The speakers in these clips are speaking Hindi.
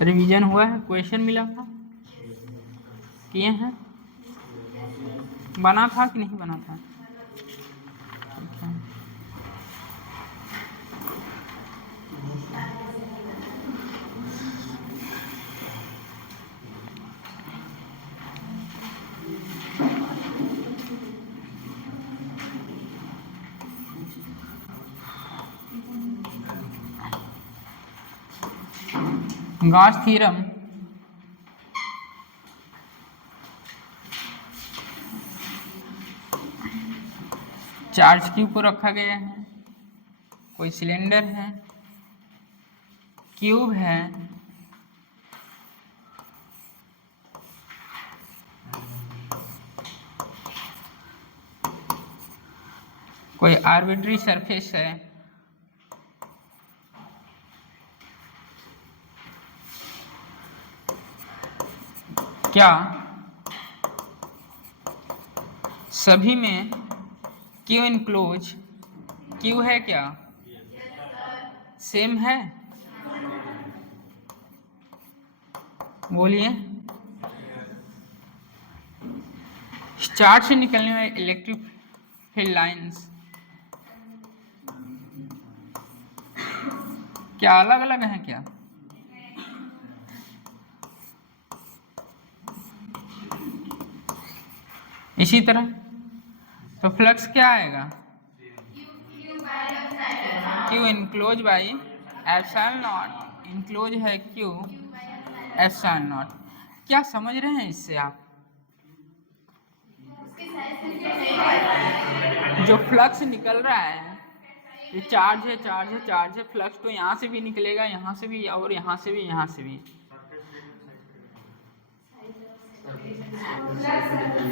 रिवीजन हुआ है, क्वेश्चन मिला था, किए हैं, बना था कि नहीं बना था? गॉस थ्योरम चार्ज क्यू को रखा गया है, कोई सिलेंडर है, क्यूब है, कोई आर्बिट्री सरफेस है, क्या सभी में क्यू इनक्लोज क्यू है? क्या सेम है? बोलिए। चार्ज से निकलने वाले इलेक्ट्रिक फील्ड लाइंस क्या अलग अलग हैं? क्या इसी तरह तो फ्लक्स क्या आएगा? Q enclose by epsilon not, enclose है क्यू एप्सिलॉन नॉट। क्या समझ रहे हैं इससे आप? जो फ्लक्स निकल रहा है, ये चार्ज है, चार्ज है, चार्ज है, फ्लक्स तो यहाँ से भी निकलेगा, यहाँ से भी, और यहाँ से भी, यहाँ से भी।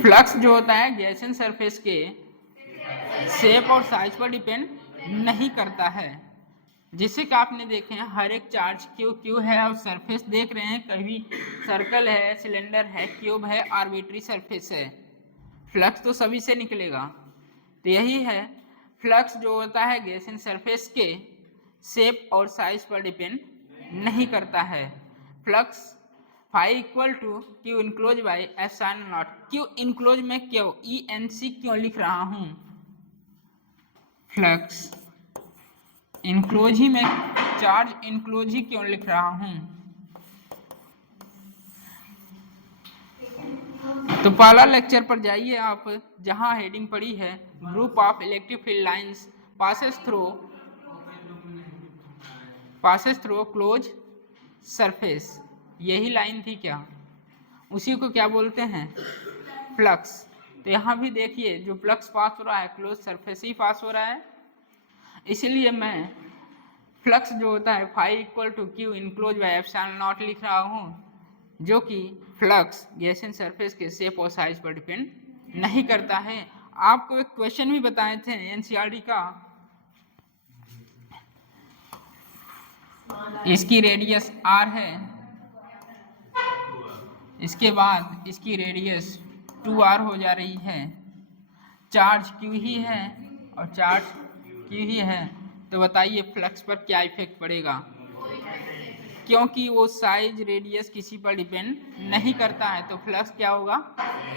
फ्लक्स जो होता है गैसियन सरफेस के शेप और साइज पर डिपेंड नहीं करता है। जैसे कि आपने देखे हैं हर एक चार्ज क्यू क्यू है, और सरफेस देख रहे हैं, कभी सर्कल है, सिलेंडर है, क्यूब है, आर्बिट्री सरफेस है, फ्लक्स तो सभी से निकलेगा। तो यही है, फ्लक्स जो होता है गैसियन सरफेस के शेप और साइज पर डिपेंड नहीं करता है। Flux phi equal to Q enclose by epsilon naught. Q enclose में क्यों ENC क्यों लिख रहा हूं? फ्लक्स इनक्लोज ही में चार्ज इनक्लोज ही क्यों लिख रहा हूं? तो पहला लेक्चर पर जाइए आप, जहां हेडिंग पड़ी है group of electric field lines passes through close surface, यही लाइन थी क्या? उसी को क्या बोलते हैं? फ्लक्स। तो यहाँ भी देखिए जो फ्लक्स पास हो रहा है क्लोज सरफेस ही पास हो रहा है, इसीलिए मैं फ्लक्स जो होता है phi equal to Q enclose by epsilon naught लिख रहा हूँ, जो कि फ्लक्स गैसियन सरफेस के शेप और साइज पर डिपेंड नहीं करता है। आपको एक क्वेश्चन भी बताए थे NCERT का, इसकी रेडियस r है, इसके बाद इसकी रेडियस 2r हो जा रही है, चार्ज q ही है और चार्ज q ही है, तो बताइए फ्लक्स पर क्या इफेक्ट पड़ेगा? क्योंकि वो साइज रेडियस किसी पर डिपेंड नहीं करता है, तो फ्लक्स क्या होगा?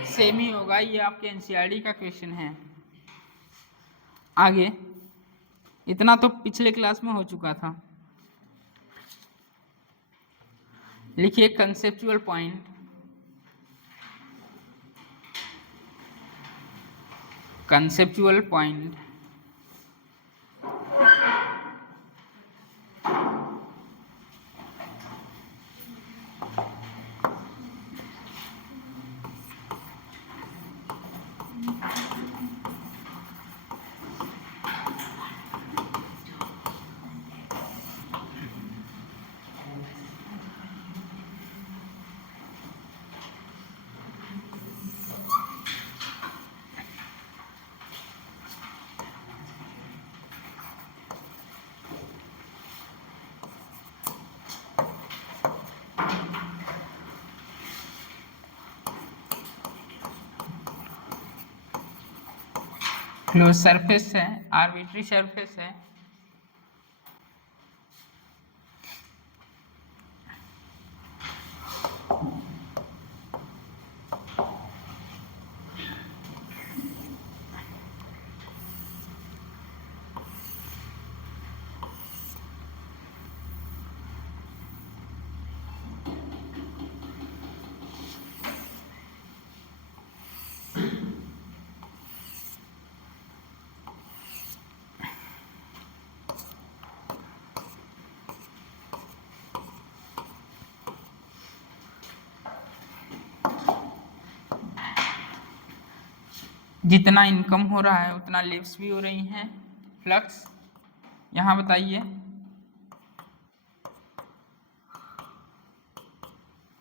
सेम ही होगा। ये आपके NCERT का क्वेश्चन है। आगे इतना तो पिछले क्लास में हो चुका था। लिखिए conceptual point. Conceptual point close surface है, आर्बिट्री सरफेस है, जितना इनकम हो रहा है उतना लीव्स भी हो रही हैं। फ्लक्स यहाँ बताइए,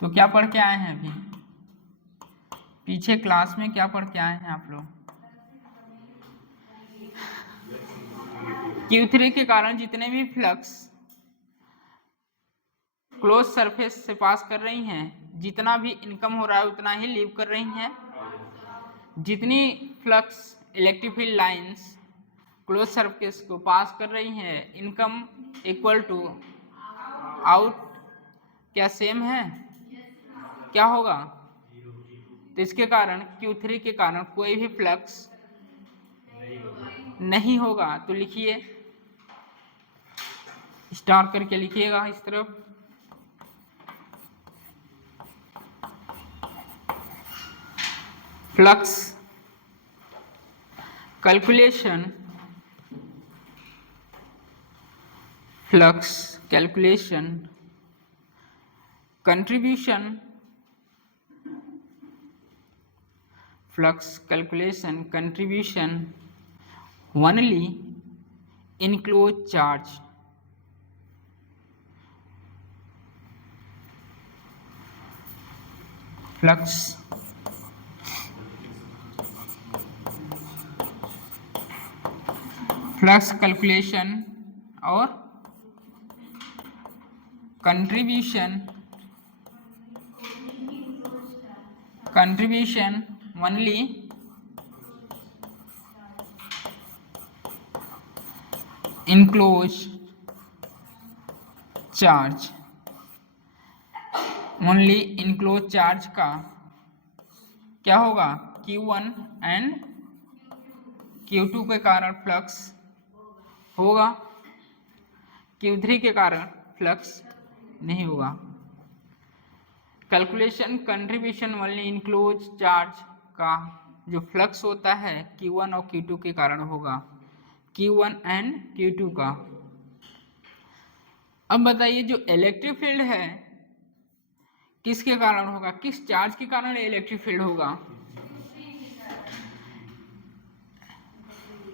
तो क्या पढ़ के आए हैं अभी? पीछे क्लास में क्या पढ़ के आए हैं आप लोग? Q3 के कारण जितने भी फ्लक्स क्लोज सरफेस से पास कर रही हैं, जितना भी इनकम हो रहा है उतना ही लीव कर रही हैं। जितनी flux electric field lines close surface को पास कर रही हैं, इनकम इक्वल टू आउट, क्या सेम है? क्या होगा? तो इसके कारण Q3 के कारण कोई भी फ्लक्स नहीं होगा। तो लिखिए, स्टार करके लिखिएगा इस तरफ। Flux calculation, flux calculation contribution, flux calculation contribution only enclose charge, flux calculation और contribution only enclose charge, only enclose charge का क्या होगा? Q1 एंड Q2 के कारण फ्लक्स होगा, Q3 के कारण फ्लक्स नहीं होगा। Calculation contribution only enclose charge का जो फ्लक्स होता है Q1 और Q2 के कारण होगा, Q1 एंड Q2 का। अब बताइए, जो इलेक्ट्रिक फील्ड है किसके कारण होगा? किस चार्ज के कारण इलेक्ट्रिक फील्ड होगा?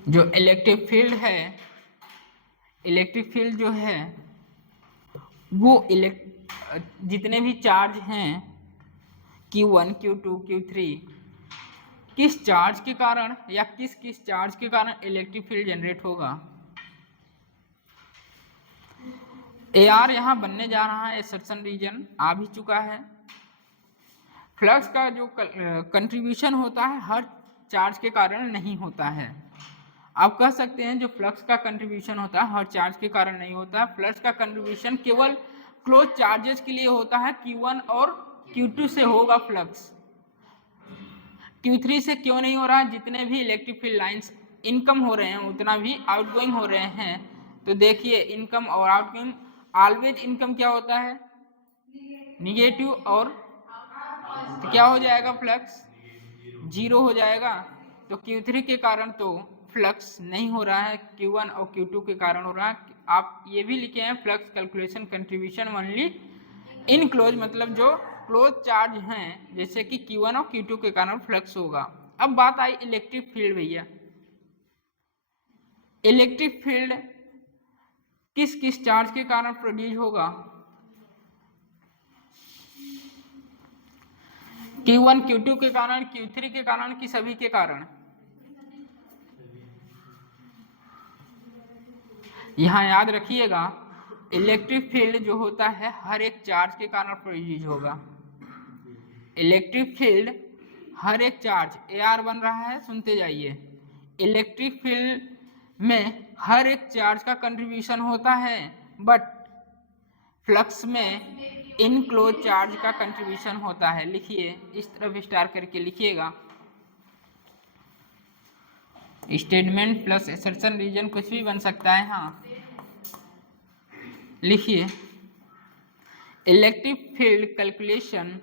जो इलेक्ट्रिक फील्ड है, इलेक्ट्रिक फील्ड जो है वो जितने भी चार्ज हैं Q1, Q2, Q3, किस चार्ज के कारण या किस किस चार्ज के कारण इलेक्ट्रिक फील्ड जनरेट होगा? AR यहाँ बनने जा रहा है, एसर्शन रीजन आ भी चुका है। फ्लक्स का जो कंट्रीब्यूशन होता है हर चार्ज के कारण नहीं होता है। आप कह सकते हैं जो फ्लक्स का कंट्रीब्यूशन होता है हर चार्ज के कारण नहीं होता है। फ्लक्स का कंट्रीब्यूशन केवल क्लोज चार्जेस के लिए होता है। Q1 और Q2 से होगा फ्लक्स, Q3 से क्यों नहीं हो रहा है? जितने भी इलेक्ट्रिक फील्ड लाइंस इनकम हो रहे हैं उतना भी आउटगोइंग हो रहे हैं। तो देखिए, इनकम और आउटगोइंग, ऑलवेज इनकम क्या होता है? निगेटिव, और तो क्या हो जाएगा? फ्लक्स जीरो हो जाएगा। तो Q3 के कारण तो फ्लक्स नहीं हो रहा है, Q1 और Q2 के कारण हो रहा है। आप ये भी लिखे हैं, flux calculation contribution only in close, मतलब जो क्लोज चार्ज हैं जैसे कि Q1 और Q2 के कारण फ्लक्स होगा। अब बात आई इलेक्ट्रिक फील्ड। भैया, इलेक्ट्रिक फील्ड किस किस चार्ज के कारण प्रोड्यूस होगा? Q1, Q2 के कारण, Q3 के कारण, कि सभी के कारण? यहाँ याद रखिएगा, इलेक्ट्रिक फील्ड जो होता है हर एक चार्ज के कारण प्रोड्यूस होगा। इलेक्ट्रिक फील्ड हर एक चार्ज, AR बन रहा है, सुनते जाइए। इलेक्ट्रिक फील्ड में हर एक चार्ज का कंट्रीब्यूशन होता है, बट फ्लक्स में इनक्लोज चार्ज का कंट्रीब्यूशन होता है। लिखिए, इस तरफ स्टार करके लिखिएगा। स्टेटमेंट प्लस असर्शन रीजन कुछ भी बन सकता है। हाँ, लिखिए, electric field calculation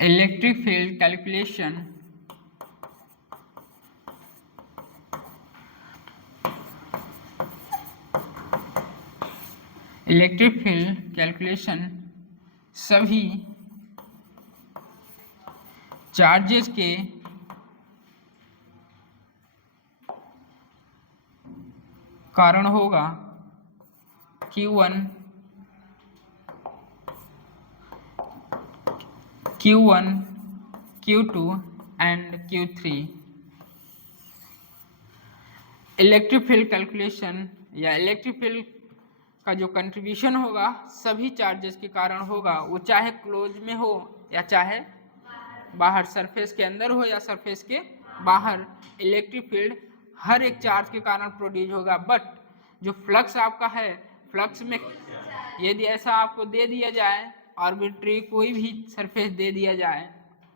electric field calculation electric field calculation सभी चार्जेस के कारण होगा Q1, Q2 and Q3। Electric field calculation या इलेक्ट्रिक फील्ड का जो कंट्रीब्यूशन होगा सभी चार्जेस के कारण होगा, वो चाहे क्लोज में हो या चाहे बाहर, सरफेस के अंदर हो या सरफेस के बाहर। इलेक्ट्रिक फील्ड हर एक चार्ज के कारण प्रोड्यूस होगा। बट जो फ्लक्स आपका है, फ्लक्स में यदि ऐसा आपको दे दिया जाए, आर्बिट्री कोई भी सरफेस दे दिया जाए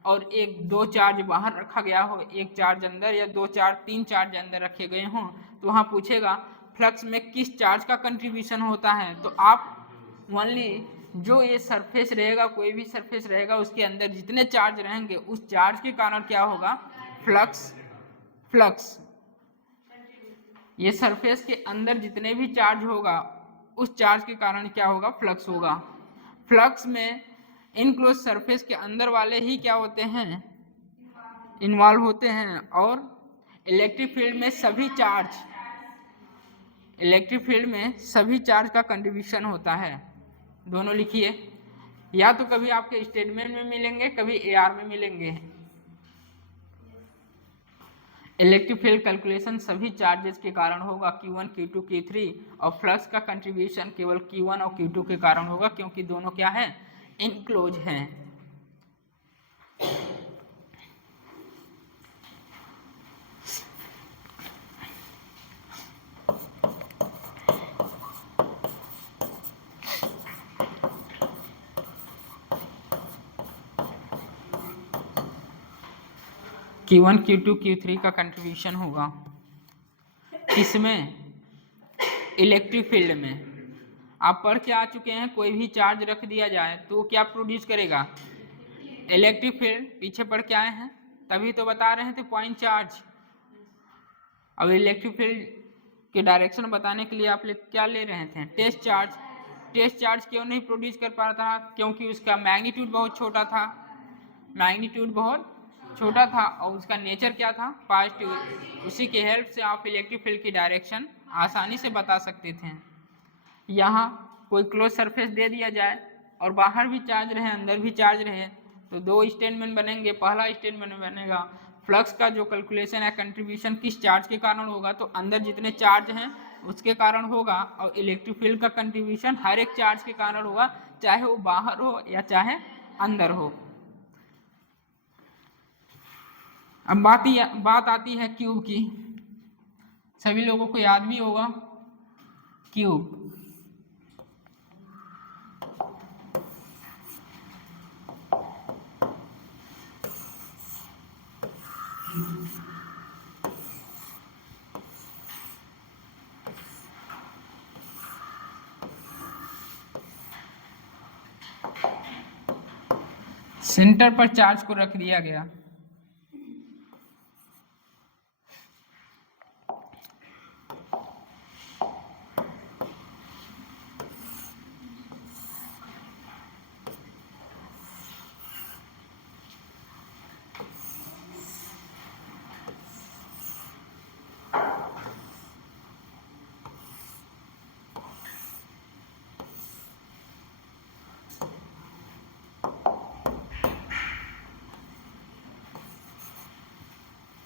और एक दो चार्ज बाहर रखा गया हो, एक चार्ज अंदर या दो चार्ज तीन चार्ज अंदर रखे गए हों, तो वहाँ पूछेगा फ्लक्स में किस चार्ज का कंट्रीब्यूशन होता है। तो आप ओनली जो ये सरफेस रहेगा, कोई भी सरफेस रहेगा, उसके अंदर जितने चार्ज रहेंगे उस चार्ज के कारण क्या होगा, फ्लक्स ये सरफेस के अंदर जितने भी चार्ज होगा उस चार्ज के कारण क्या होगा, फ्लक्स होगा। फ्लक्स में इनक्लोज सरफेस के अंदर वाले ही क्या होते हैं, इन्वॉल्व होते हैं। और इलेक्ट्रिक फील्ड में सभी चार्ज का कंट्रीब्यूशन होता है। दोनों लिखिए, या तो कभी आपके स्टेटमेंट में मिलेंगे, कभी AR में मिलेंगे। इलेक्ट्रिक फील्ड कैलकुलेशन सभी चार्जेस के कारण होगा Q1, Q2, Q3, और फ्लक्स का कंट्रीब्यूशन केवल Q1 और Q2 के कारण होगा, क्योंकि दोनों क्या है, इनक्लोज हैं। Q1, Q2, Q3 का कंट्रीब्यूशन होगा इसमें, इलेक्ट्रिक फील्ड में। आप पढ़ के आ चुके हैं, कोई भी चार्ज रख दिया जाए तो क्या प्रोड्यूस करेगा, इलेक्ट्रिक फील्ड। पीछे पढ़ के आए हैं, तभी तो बता रहे थे पॉइंट चार्ज। अब इलेक्ट्रिक फील्ड के डायरेक्शन बताने के लिए आप क्या ले रहे थे, टेस्ट चार्ज। टेस्ट चार्ज क्यों नहीं प्रोड्यूस कर पा रहा था, क्योंकि उसका मैग्नीट्यूड बहुत छोटा था, और उसका नेचर क्या था, पॉजिटिव। उसी के हेल्प से आप इलेक्ट्रिक फील्ड की डायरेक्शन आसानी से बता सकते थे। यहाँ कोई क्लोज सरफेस दे दिया जाए और बाहर भी चार्ज रहे, अंदर भी चार्ज रहे, तो दो स्टेटमेंट बनेंगे। पहला स्टेटमेंट बनेगा फ्लक्स का जो कैलकुलेशन है, कंट्रीब्यूशन किस चार्ज के कारण होगा, तो अंदर जितने चार्ज हैं उसके कारण होगा। और इलेक्ट्रिक फील्ड का कंट्रीब्यूशन हर एक चार्ज के कारण होगा, चाहे वो बाहर हो या चाहे अंदर हो। अब बात आती है क्यूब की। सभी लोगों को याद भी होगा क्यूब। सेंटर पर चार्ज को रख दिया गया,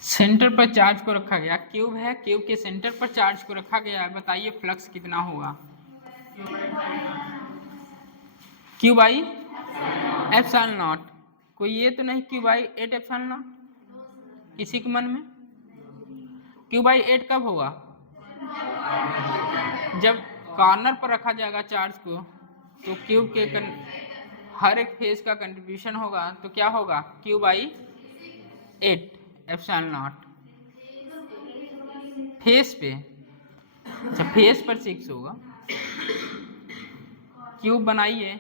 सेंटर पर चार्ज को रखा गया। क्यूब है, क्यूब के सेंटर पर चार्ज को रखा गया है। बताइए फ्लक्स कितना होगा, क्यू बाई एप्सिलॉन नॉट। कोई ये तो नहीं क्यू बाई 8 एप्सिलॉन नॉट, किसी के मन में क्यू बाई 8 कब होगा, जब कॉर्नर पर रखा जाएगा चार्ज को, तो क्यूब के हर एक फेज का कंट्रीब्यूशन होगा, तो क्या होगा, Q by 8 epsilon not. Face पे, अच्छा फेस पर 6 होगा। क्यूब बनाइए,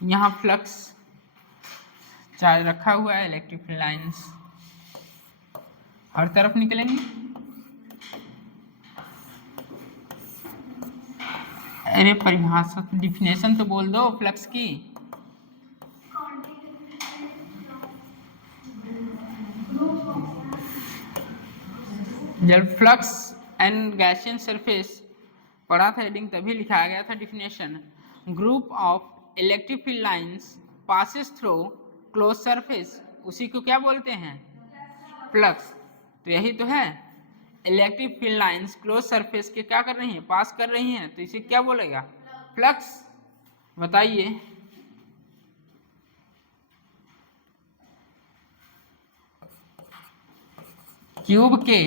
यहाँ फ्लक्स चार्ज रखा हुआ है, इलेक्ट्रिक फील्ड लाइंस हर तरफ निकलेंगी। अरे परिभाषा डिफिनेशन तो बोल दो फ्लक्स की। जब फ्लक्स एंड गैसियन सरफेस पढ़ा था हेडिंग तभी लिखाया गया था definition. Group of electric field lines passes through close surface, उसी को क्या बोलते हैं? फ्लक्स। तो यही तो है, electric field lines close surface के क्या कर रही हैं? पास कर रही हैं, तो इसे क्या बोलेगा? फ्लक्स। बताइए। क्यूब के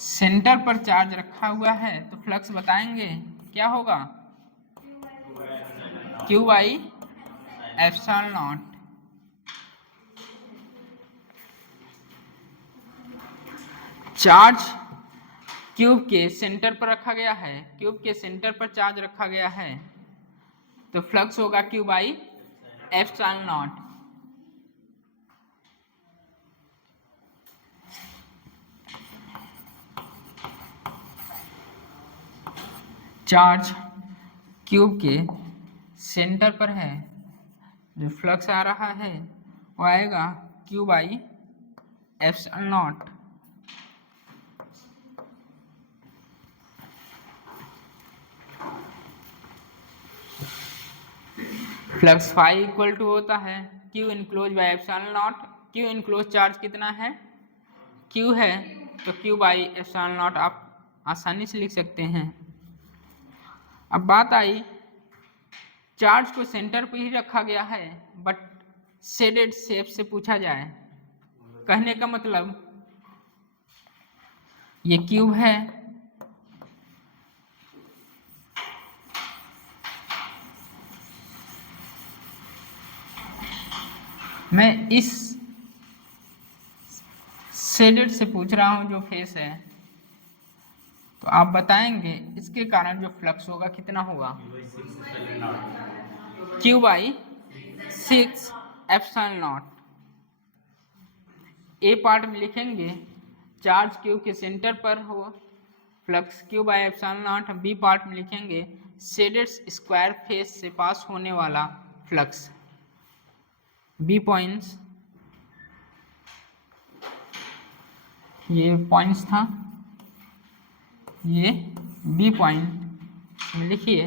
सेंटर पर चार्ज रखा हुआ है तो फ्लक्स बताएंगे क्या होगा? Q by epsilon naught. Charge cube के सेंटर पर रखा गया है, क्यूब के सेंटर पर चार्ज रखा गया है तो फ्लक्स होगा Q by epsilon naught. Charge cube के सेंटर पर है, जो फ्लक्स आ रहा है वो आएगा Q by epsilon naught. Flux phi equal to होता है Q enclose by epsilon naught. Q enclose charge कितना है? क्यू है, तो क्यू बाई एप्सिलॉन नॉट आप आसानी से लिख सकते हैं। अब बात आई, चार्ज को सेंटर पर ही रखा गया है बट शेडेड शेप से पूछा जाए, कहने का मतलब ये क्यूब है, मैं इस शेडेड से पूछ रहा हूं जो फेस है, तो आप बताएंगे इसके कारण जो फ्लक्स होगा कितना होगा? Q by 6 epsilon naught. A part में लिखेंगे चार्ज क्यूब के सेंटर पर हो flux Q by epsilon naught. B part में लिखेंगे शेडेड स्क्वायर फेस से पास होने वाला फ्लक्स। बी पॉइंट्स, ये पॉइंट्स था, ये बी पॉइंट में लिखिए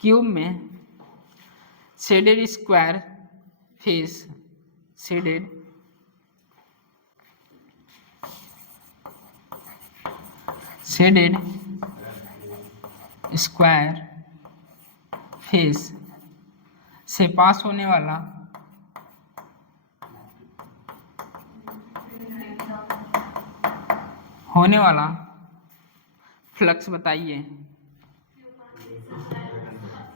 क्यूब में shaded square face, shaded shaded square face से पास होने वाला फ्लक्स बताइए।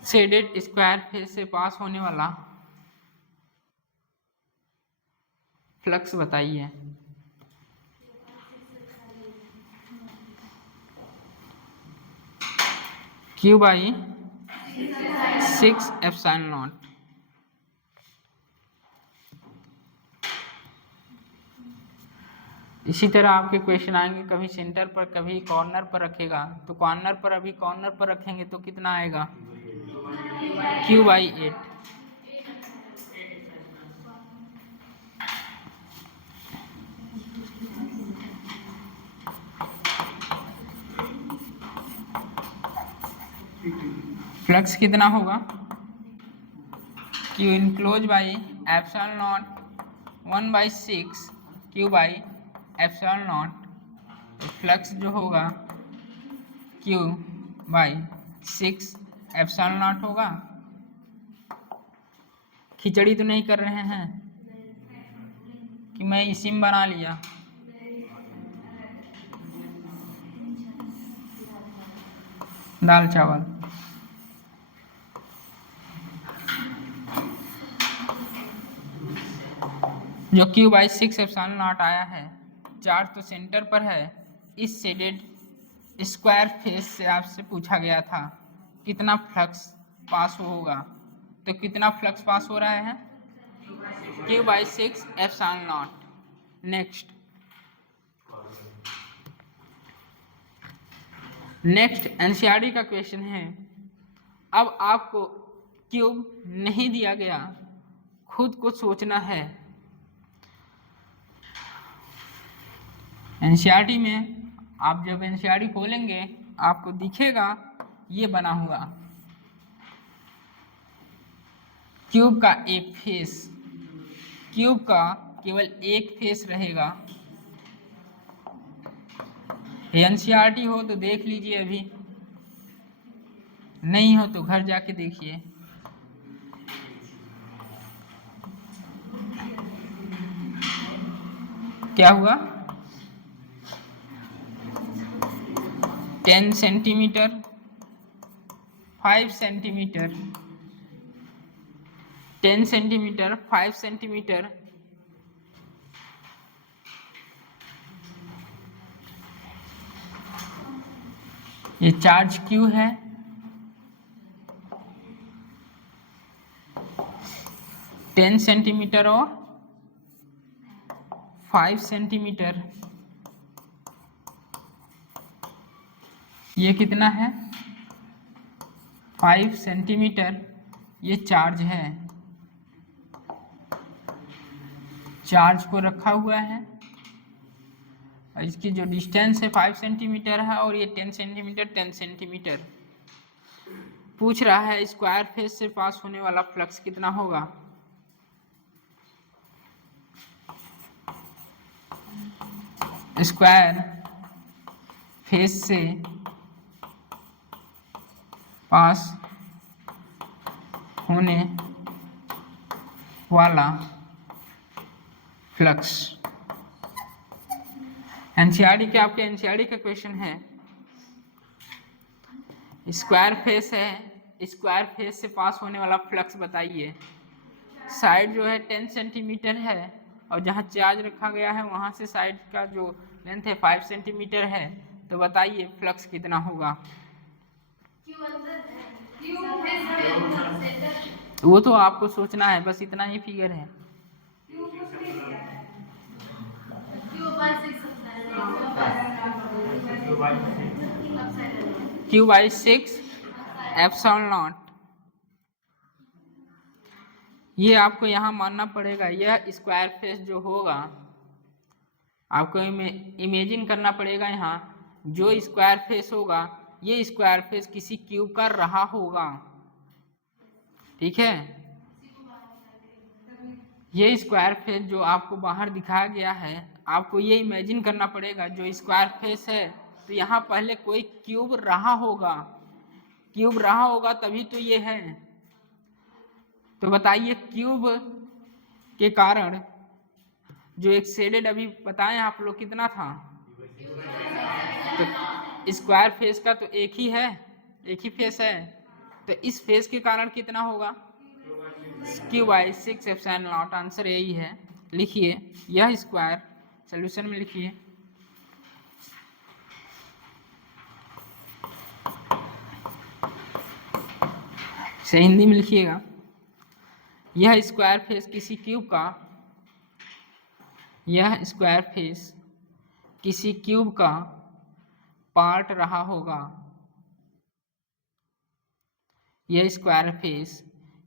शेडेड स्क्वायर फेस से पास होने वाला फ्लक्स बताइए। Q by 6 epsilon not. इसी तरह आपके क्वेश्चन आएंगे, कभी सेंटर पर कभी कॉर्नर पर रखेगा, तो कॉर्नर पर अभी कॉर्नर पर रखेंगे तो कितना आएगा? Q by 8। फ्लक्स कितना होगा? Q enclose by epsilon not 1/6 Q by epsilon naught. तो फ्लक्स जो होगा क्यू बाई 6 एप्सिलॉन नॉट होगा। खिचड़ी तो नहीं कर रहे हैं कि मैं इसी में बना लिया? दाल चावल। जो क्यू बाई 6 एप्सिलॉन नॉट आया है, चार्ज तो सेंटर पर है, इस शेडेड स्क्वायर फेस से आपसे पूछा गया था कितना फ्लक्स पास होगा, तो कितना फ्लक्स पास हो रहा है? Q by 6 epsilon not. Next, next NCERT का क्वेश्चन है। अब आपको क्यूब नहीं दिया गया, खुद को सोचना है। एनसीईआरटी में आप जब एनसीईआरटी खोलेंगे आपको दिखेगा ये बना हुआ क्यूब का एक फेस, क्यूब का केवल एक फेस रहेगा। एनसीईआरटी हो तो देख लीजिए, अभी नहीं हो तो घर जाके देखिए। क्या हुआ? 10 सेंटीमीटर, 5 सेंटीमीटर, 10 सेंटीमीटर, 5 सेंटीमीटर, ये चार्ज क्यू है। 10 सेंटीमीटर और 5 सेंटीमीटर, ये कितना है? 5 सेंटीमीटर, ये चार्ज है। चार्ज को रखा हुआ है, इसकी जो डिस्टेंस है 5 सेंटीमीटर है और ये 10 सेंटीमीटर 10 सेंटीमीटर। पूछ रहा है स्क्वायर फेस से पास होने वाला फ्लक्स कितना होगा। स्क्वायर फेस से पास होने वाला फ्लक्स। एनसीईआरटी के आपके एनसीईआरटी का क्वेश्चन है, स्क्वायर फेस है, स्क्वायर फेस से पास होने वाला फ्लक्स बताइए। साइड जो है 10 सेंटीमीटर है और जहाँ चार्ज रखा गया है वहाँ से साइड का जो लेंथ है 5 सेंटीमीटर है, तो बताइए फ्लक्स कितना होगा। वो तो आपको सोचना है, बस इतना ही फिगर है। Q/6 epsilon not. ये आपको यहाँ मानना पड़ेगा, यह स्क्वायर फेस जो होगा आपको इमेजिन करना पड़ेगा। यहाँ जो स्क्वायर फेस होगा ये स्क्वायर फेस किसी क्यूब का रहा होगा, ठीक है। ये स्क्वायर फेस जो आपको बाहर दिखाया गया है, आपको ये इमेजिन करना पड़ेगा जो स्क्वायर फेस है तो यहाँ पहले कोई क्यूब रहा होगा, क्यूब रहा होगा तभी तो ये है। तो बताइए क्यूब के कारण जो एक शेडेड अभी बताएं आप लोग कितना था, तो स्क्वायर फेस का तो एक ही है, एक ही फेस है, तो इस फेस के कारण कितना होगा Q/6 एप्सिलॉन नॉट। आंसर यही है, लिखिए यह स्क्वायर, सॉल्यूशन में लिखिए। से हिंदी में लिखिएगा, यह स्क्वायर फेस किसी क्यूब का, यह स्क्वायर फेस किसी क्यूब का पार्ट रहा होगा। यह स्क्वायर फेस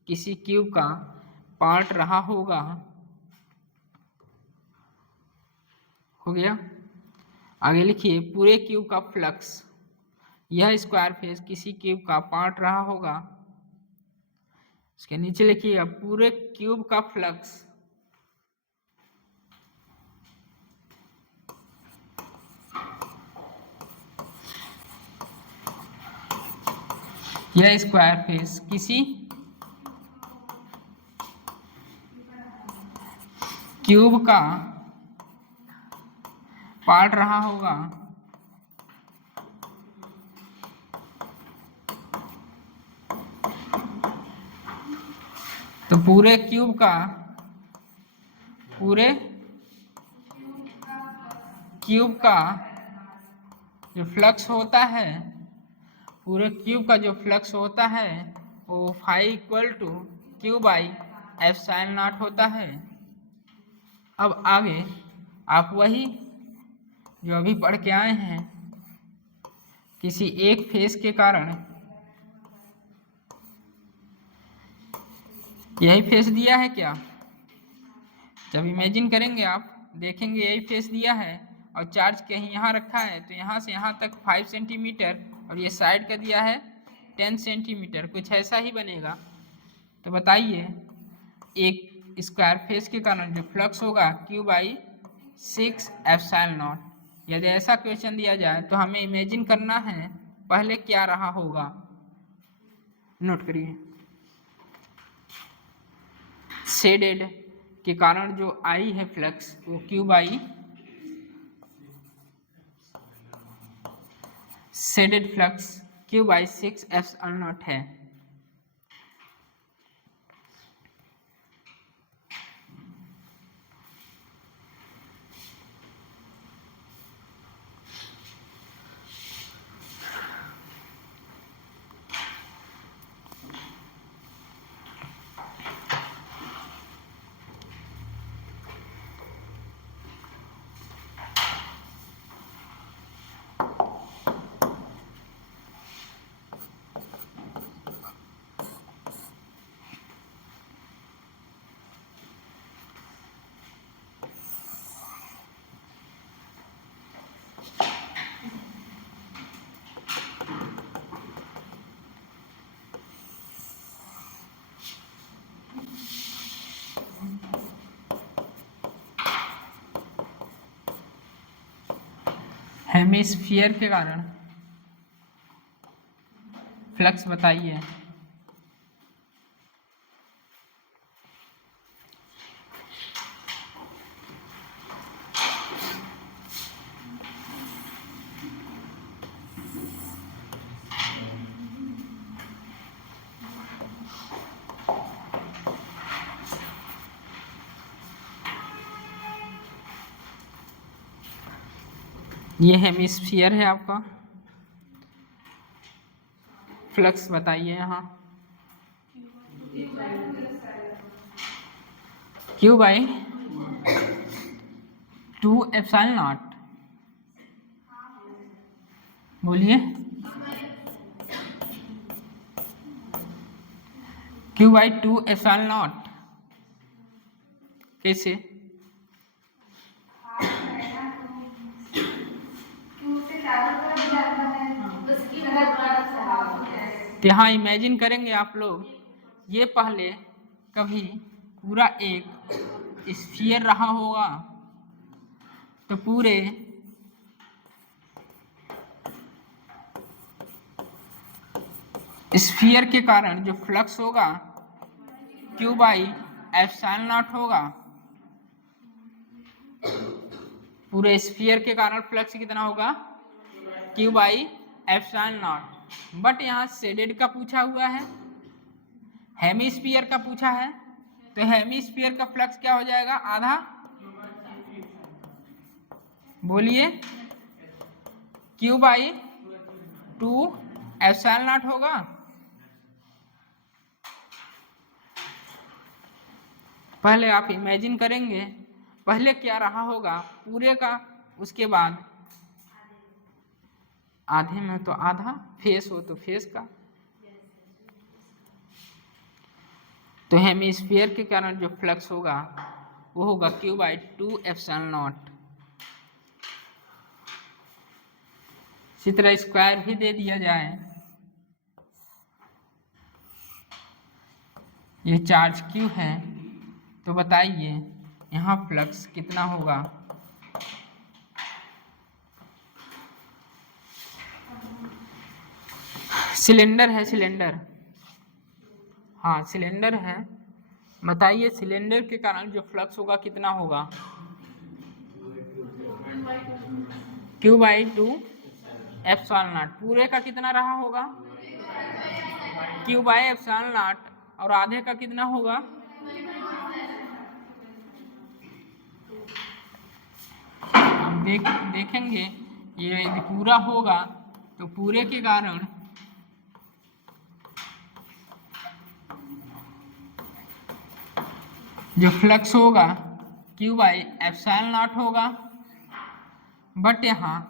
किसी क्यूब का पार्ट रहा होगा। हो गया। आगे लिखिए पूरे क्यूब का फ्लक्स, यह स्क्वायर फेस किसी क्यूब का पार्ट रहा होगा। इसके नीचे लिखिए पूरे क्यूब का फ्लक्स, यह स्क्वायर फेस किसी क्यूब का पार्ट रहा होगा। तो पूरे क्यूब का जो फ्लक्स होता है, पूरे क्यूब का जो फ्लक्स होता है वो फाई इक्वल टू Q/एप्सिलॉन नॉट होता है। अब आगे आप वही जो अभी पढ़ के आए हैं किसी एक फेस के कारण, यही फेस दिया है क्या? जब इमेजिन करेंगे आप देखेंगे यही फेस दिया है और चार्ज कहीं यहाँ रखा है, तो यहाँ से यहाँ तक 5 सेंटीमीटर और ये साइड का दिया है 10 सेंटीमीटर, कुछ ऐसा ही बनेगा। तो बताइए एक स्क्वायर फेस के कारण जो फ्लक्स होगा Q/6 एप्सिलॉन नॉट। यदि ऐसा क्वेश्चन दिया जाए तो हमें इमेजिन करना है पहले क्या रहा होगा। नोट करिए, शेडेड के कारण जो आई है फ्लक्स वो shaded flux Q/6 epsilon naught है। हेमिस्फीयर के कारण फ्लक्स बताइए। ये हेमिस्फीयर है आपका, फ्लक्स बताइए यहाँ Q/2 एप्सिलॉन नॉट। बोलिए Q/2 एप्सिलॉन नॉट कैसे? तो यहाँ इमेजिन करेंगे आप लोग, ये पहले कभी पूरा एक स्फीयर रहा होगा, तो पूरे स्फीयर के कारण जो फ्लक्स होगा Q/एप्सिलॉन नॉट होगा। पूरे स्फीयर के कारण फ्लक्स कितना होगा Q/एप्सिलॉन नॉट। बट यहाँ शेडेड का पूछा हुआ है, हेमिस्फीयर का पूछा है, तो हेमिस्फीयर का फ्लक्स क्या हो जाएगा? आधा। बोलिए Q/2 एप्सिलॉन नॉट होगा। पहले आप इमेजिन करेंगे पहले क्या रहा होगा पूरे का, उसके बाद आधे में तो आधा, फेस हो तो फेस का। तो हेमिस्फीयर के कारण जो फ्लक्स होगा वो होगा Q/2 एप्सिलॉन नॉट। इसी तरह स्क्वायर भी दे दिया जाए, ये चार्ज Q है, तो बताइए यहाँ फ्लक्स कितना होगा? सिलेंडर है, सिलेंडर, हाँ सिलेंडर है। बताइए सिलेंडर के कारण जो फ्लक्स होगा कितना होगा? Q/2 epsilon not. पूरे का कितना रहा होगा? Q/एप्सिलॉन नॉट। और आधे का कितना होगा? अब देखेंगे ये यदि पूरा होगा तो पूरे के कारण जो फ्लक्स होगा Q/एप्सिलॉन नॉट होगा। बट यहाँ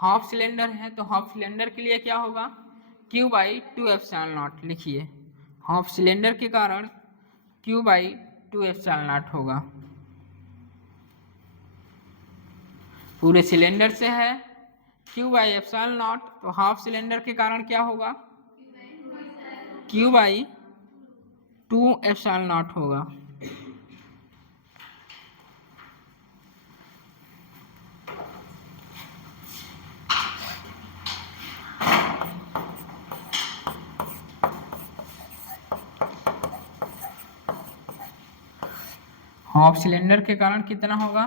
हाफ सिलेंडर है तो हाफ सिलेंडर के लिए क्या होगा, क्यू बाई 2 एप्सिलॉन नॉट लिखिए। हाफ सिलेंडर के कारण क्यू बाई 2 एप्सिलॉन नॉट होगा। पूरे सिलेंडर से है क्यू बाई एप्सिलॉन नॉट, तो हाफ सिलेंडर के कारण क्या होगा, क्यू बाई 2 एप्सिलॉन नॉट होगा। हाफ सिलेंडर के कारण कितना होगा,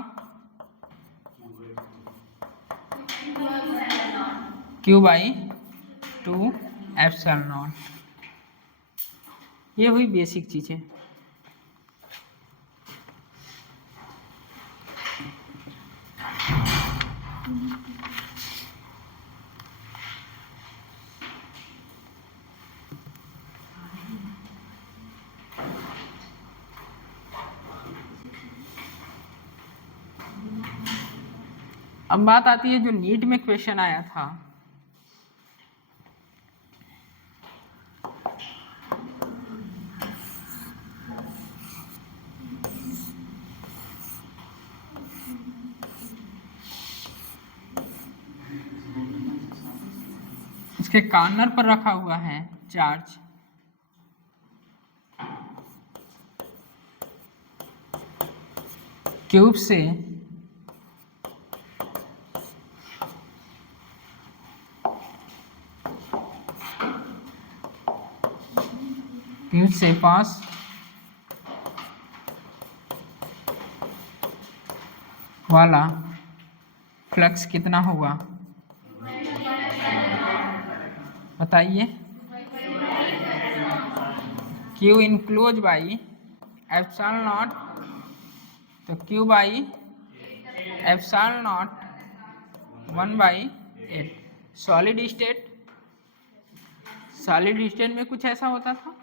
क्यू बाई 2 एप्सिलॉन नॉट। ये हुई बेसिक चीजें। अब बात आती है जो नीट में क्वेश्चन आया था, इसके कॉर्नर पर रखा हुआ है चार्ज, क्यूब से पास वाला फ्लक्स कितना होगा, बताइए। Q enclose by epsilon naught, तो Q by epsilon naught 1/8। Solid state में कुछ ऐसा होता था,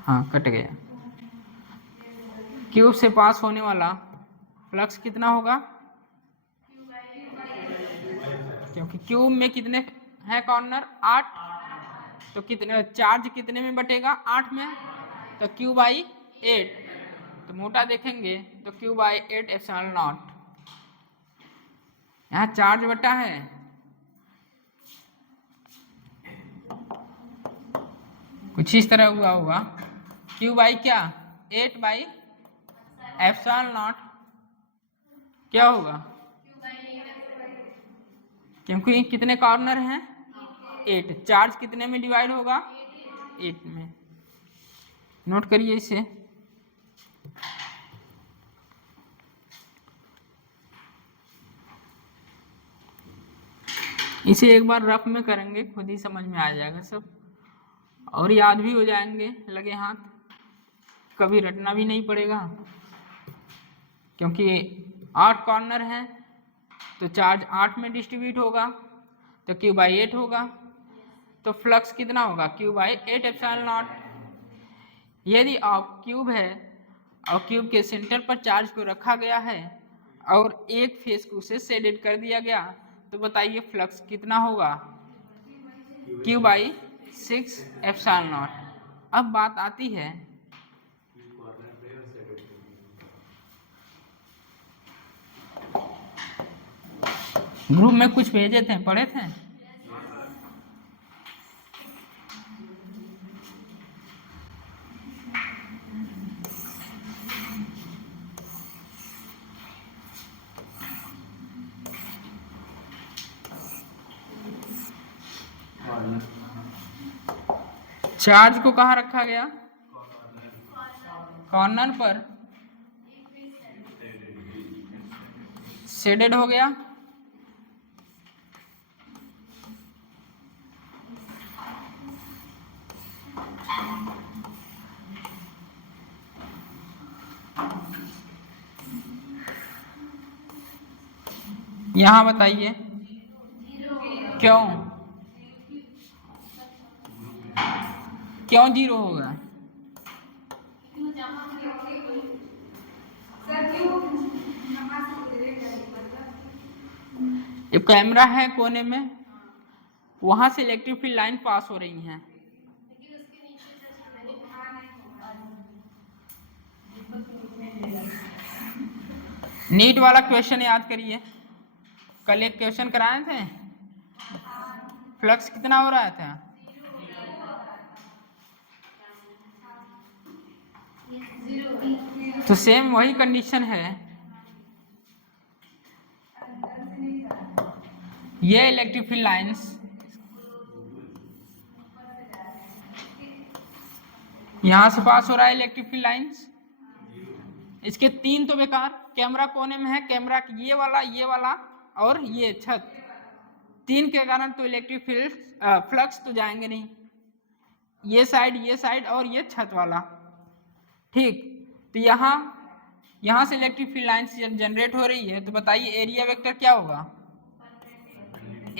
हाँ कट गया। क्यूब से पास होने वाला फ्लक्स कितना होगा, क्योंकि क्यूब में कितने हैं कॉर्नर, 8, तो कितने चार्ज कितने में बटेगा, 8 में, तो क्यू बाई 8, तो मोटा देखेंगे तो क्यू बाई 8 एप्सिलॉन नॉट। यहाँ चार्ज बटा है, कुछ इस तरह हुआ होगा, क्यू बाई क्या 8 बाई एप्सिलॉन नॉट क्या होगा, क्योंकि कितने कॉर्नर हैं 8, चार्ज कितने में डिवाइड होगा 8 में। नोट करिए इसे। इसे एक बार रफ में करेंगे, खुद ही समझ में आ जाएगा सब, और याद भी हो जाएंगे लगे हाथ, कभी रटना भी नहीं पड़ेगा, क्योंकि 8 कॉर्नर हैं तो चार्ज 8 में डिस्ट्रीब्यूट होगा, तो क्यू बाई 8 होगा, तो फ्लक्स कितना होगा, क्यू बाई 8 एप्सिलॉन नॉट। यदि आप क्यूब है और क्यूब के सेंटर पर चार्ज को रखा गया है और एक फेस को उसे शेडेड कर दिया गया, तो बताइए फ्लक्स कितना होगा, क्यू बाई 6 एप्सिलॉन नॉट। अब बात आती है ग्रुप में कुछ भेजे थे, पढ़े थे, चार्ज को कहाँ रखा गया, कॉर्नर पर शेडेड हो गया, यहाँ बताइए क्यों, क्यों 0 होगा, एक कैमरा है कोने में, वहां से इलेक्ट्रिक फील्ड लाइन पास हो रही हैं। नीट वाला क्वेश्चन याद करिए, कल एक क्वेश्चन कराए थे, फ्लक्स कितना हो रहा था? तो सेम वही कंडीशन है, ये इलेक्ट्रिक फील्ड लाइंस यहां से पास हो रहा है इलेक्ट्रिक फील्ड लाइंस, इसके तीन तो बेकार, कैमरा कोने में है, कैमरा ये वाला और ये छत, तीन के कारण तो इलेक्ट्रिक फील्ड फ्लक्स तो जाएंगे नहीं, ये साइड और ये छत वाला, ठीक। तो यहाँ से इलेक्ट्रिक फील्ड लाइंस जब जनरेट हो रही है तो बताइए एरिया वेक्टर क्या होगा?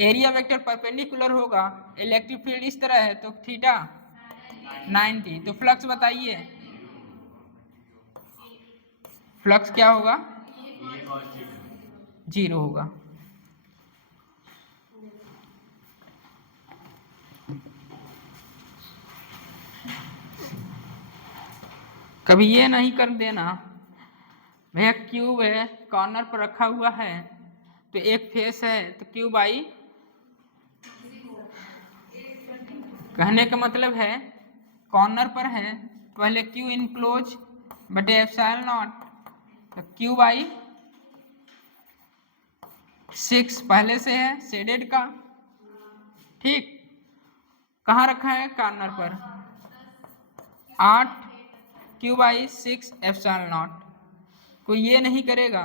एरिया वेक्टर परपेंडिकुलर होगा, इलेक्ट्रिक फील्ड इस तरह है तो थीटा 90, तो फ्लक्स बताइए, फ्लक्स क्या होगा? 0 होगा। कभी ये नहीं कर देना भैया, क्यूब है कॉर्नर पर रखा हुआ है तो एक फेस है तो क्यूब आई, कहने का मतलब है कॉर्नर पर है, पहले क्यू इनक्लोज बटे एप्सिलॉन नॉट, तो क्यूब आई 6 पहले से है शेडेड का, ठीक। कहाँ रखा है? कॉर्नर पर, 8 क्यूब आई 6 एप्सिलॉन नॉट, कोई ये नहीं करेगा,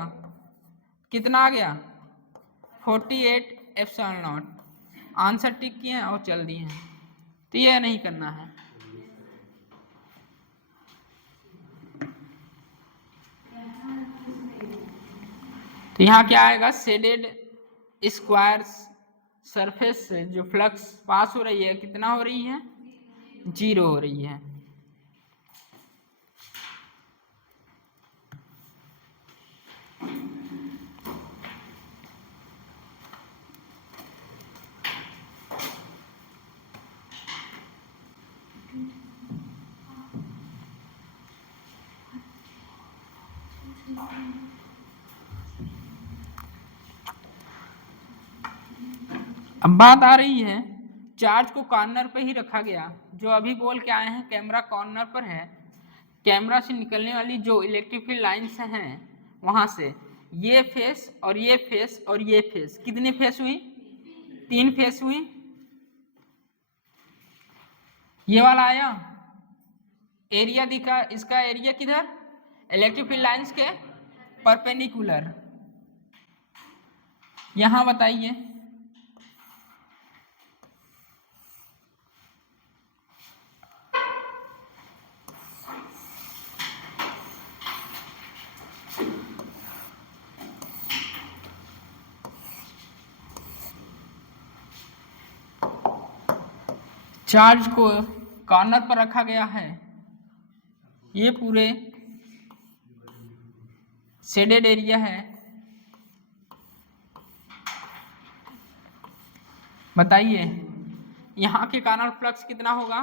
कितना आ गया? 48 एप्सिलॉन नॉट, आंसर टिक किए हैं और चल दिए हैं, तो ये नहीं करना है। तो यहाँ क्या आएगा? शेडेड स्क्वायर सरफेस से जो फ्लक्स पास हो रही है कितना हो रही है? 0 हो रही है। अब बात आ रही है चार्ज को कॉर्नर पे ही रखा गया, जो अभी बोल के आए हैं कैमरा कॉर्नर पर है, कैमरा से निकलने वाली जो इलेक्ट्रिक फील्ड लाइन्स हैं वहां से ये फेस और ये फेस और ये फेस, कितने फेस हुई? 3 फेस हुई। ये वाला आया, एरिया दिखा, इसका एरिया किधर? इलेक्ट्रिक फील्ड लाइन्स के परपेंडिकुलर। यहां बताइए, चार्ज को कॉर्नर पर रखा गया है, ये पूरे शेडेड एरिया है, बताइए यहाँ के कारण फ्लक्स कितना होगा?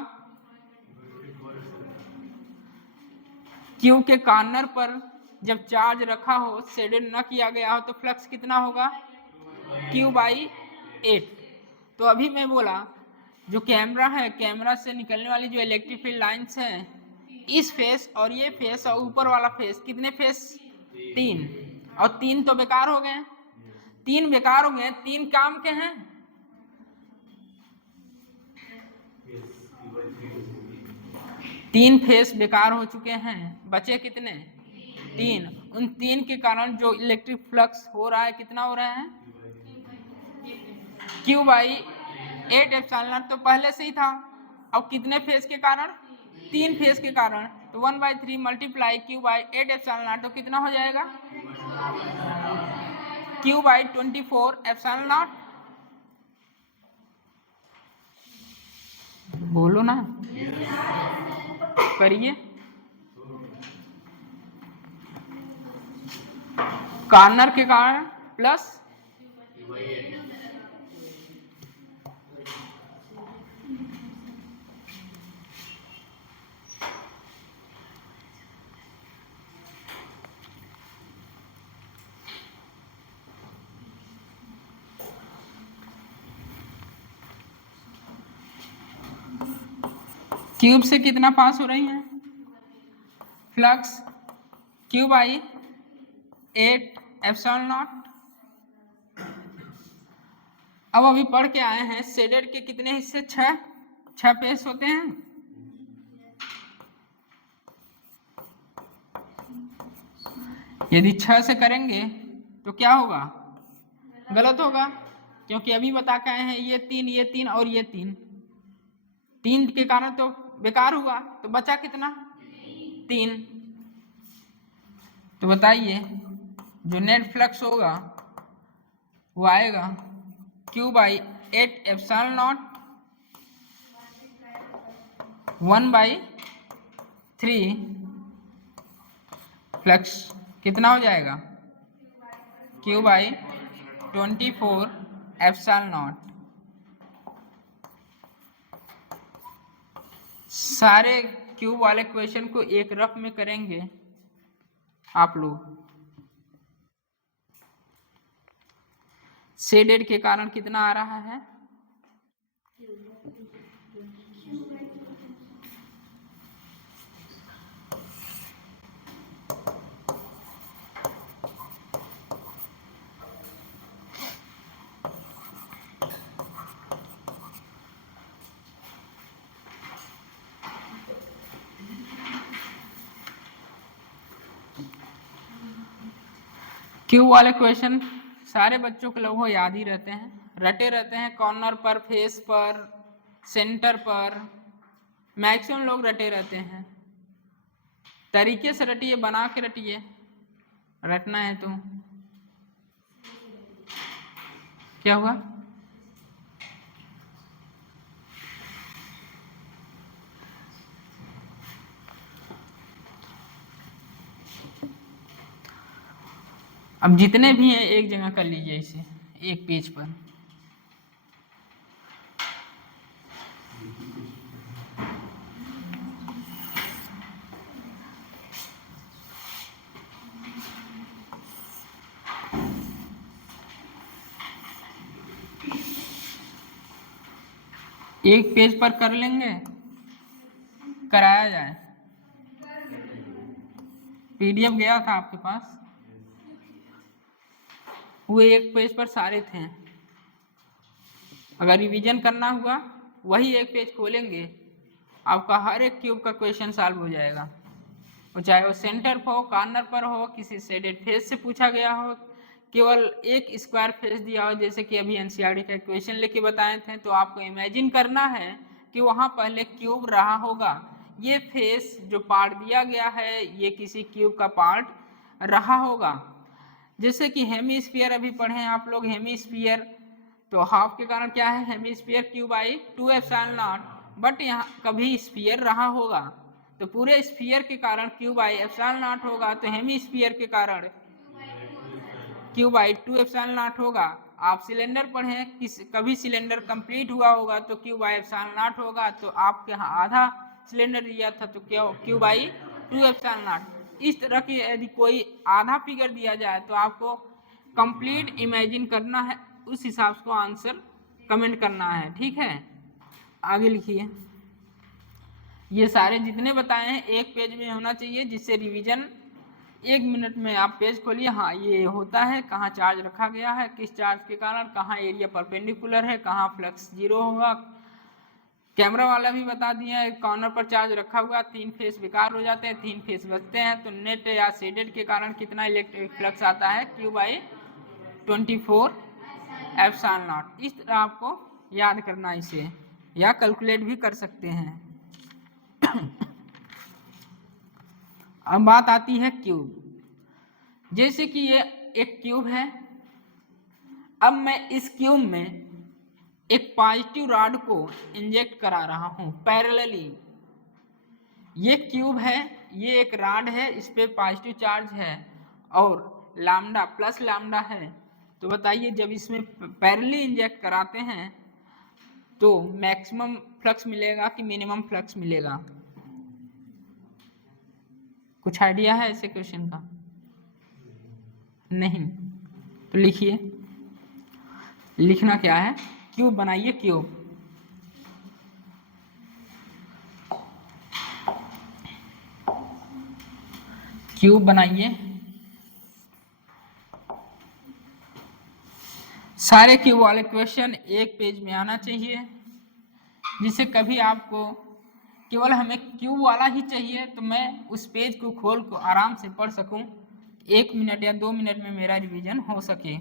क्यू के कॉर्नर पर जब चार्ज रखा हो, शेडेड न किया गया हो, तो फ्लक्स कितना होगा? Q/8। तो अभी मैं बोला जो कैमरा है, कैमरा से निकलने वाली जो इलेक्ट्रिक फील्ड लाइंस हैं, इस फेस और ये फेस और ऊपर वाला फेस, कितने फेस? 3, और 3 तो बेकार हो गए, 3 बेकार हो गए, 3 काम के हैं, तीन फेस बेकार हो चुके हैं, बचे कितने? 3। उन 3 के कारण जो इलेक्ट्रिक फ्लक्स हो रहा है कितना हो रहा है? Q/8 एप्सिलॉन नॉट तो पहले से ही था, अब कितने फेस के कारण? 3 फेस के कारण, तो 1/3 मल्टीप्लाई Q/8 एप्सिलॉन नॉट, तो कितना हो जाएगा? Q/24 epsilon not. बोलो ना, करिए। कॉर्नर के कारण प्लस क्यूब से कितना पास हो रही है flux Q by 8 epsilon not. अब अभी पढ़ के आए हैं शेडेड के कितने हिस्से, 6 पेज होते हैं। यदि 6 से करेंगे तो क्या होगा, गलत होगा, क्योंकि अभी बता के आए हैं ये 3 और ये 3 के कारण तो बेकार हुआ, तो बचा कितना 3। तो बताइए जो नेट फ्लक्स होगा वो आएगा Q by 8 epsilon not 1/3 flux कितना हो जाएगा क्यू बाई 24 एप्सिलॉन नॉट। सारे क्यूब वाले क्वेश्चन को एक रफ में करेंगे आप लोग। शेडेड के कारण कितना आ रहा है, क्यूब वाले क्वेश्चन सारे बच्चों को लगभग याद ही रहते हैं, रटे रहते हैं, कॉर्नर पर, फेस पर, सेंटर पर, मैक्सिमम लोग रटे रहते हैं। तरीके से रटिए, बना के रटिए, रटना है तो क्या हुआ, अब जितने भी हैं एक जगह कर लीजिए इसे एक पेज पर। एक पेज पर कर लेंगे, कराया जाए, पीडीएफ गया था आपके पास, वो एक पेज पर सारे थे। अगर रिवीजन करना हुआ वही एक पेज खोलेंगे, आपका हर एक क्यूब का क्वेश्चन सॉल्व हो जाएगा, वो चाहे वो सेंटर पर हो, कॉर्नर पर हो, किसी शेडेड फेस से पूछा गया हो, केवल एक स्क्वायर फेस दिया हो, जैसे कि अभी एनसीईआरटी का क्वेश्चन लेके बताए थे, तो आपको इमेजिन करना है कि वहाँ पहले क्यूब रहा होगा, ये फेस जो पार्ट दिया गया है ये किसी क्यूब का पार्ट रहा होगा। जैसे कि हेमीस्फीयर अभी पढ़े हैं आप लोग, हेमीस्फीयर तो हाफ के कारण क्या है, hemisphere Q by 2 epsilon not, but यहाँ कभी स्फीयर रहा होगा तो पूरे स्फीयर के कारण क्यू बाई एप्सिलॉन नॉट होगा, तो हेमीस्फीयर के कारण क्यू बाई 2 एप्सिलॉन नॉट होगा। आप सिलेंडर पढ़े, कभी सिलेंडर कंप्लीट हुआ होगा तो क्यू बाई एप्सिलॉन नॉट होगा, तो आपके यहाँ आधा सिलेंडर दिया था तो क्या क्यू बाई 2 एप्सिलॉन नॉट। इस तरह की यदि कोई आधा फिगर दिया जाए तो आपको कंप्लीट इमेजिन करना है, उस हिसाब से आंसर कमेंट करना है, ठीक है। आगे लिखिए, ये सारे जितने बताए हैं एक पेज में होना चाहिए, जिससे रिवीजन 1 मिनट में आप पेज खोलिए, हाँ ये होता है, कहाँ चार्ज रखा गया है, किस चार्ज के कारण, कहाँ एरिया परपेंडिकुलर है, कहाँ फ्लक्स 0 होगा। कैमरा वाला भी बता दिया है, कॉर्नर पर चार्ज रखा हुआ, 3 फेस बेकार हो जाते हैं, 3 फेस बचते हैं, तो नेट या शेडेड के कारण कितना इलेक्ट्रिक फ्लक्स आता है क्यू बाई 24 एप्सिलॉन नॉट। इस तरह आपको याद करना इसे, या कैलकुलेट भी कर सकते हैं। अब बात आती है क्यूब, जैसे कि ये एक क्यूब है, अब मैं इस क्यूब में एक पॉजिटिव रॉड को इंजेक्ट करा रहा हूं पैरेलली। ये क्यूब है, ये एक रॉड है, इस पे पॉजिटिव चार्ज है और लैम्डा प्लस लैम्डा है, तो बताइए जब इसमें पैरेलली इंजेक्ट कराते हैं तो मैक्सिमम फ्लक्स मिलेगा कि मिनिमम फ्लक्स मिलेगा? कुछ आइडिया है ऐसे क्वेश्चन का? नहीं, तो लिखिए, लिखना क्या है, क्यूब बनाइए, क्यूब। क्यूब बनाइए। सारे क्यूब वाले क्वेश्चन एक पेज में आना चाहिए, जिससे कभी आपको केवल हमें क्यूब वाला ही चाहिए तो मैं उस पेज को खोल को आराम से पढ़ सकूं, 1 मिनट या 2 मिनट में मेरा रिवीजन हो सके।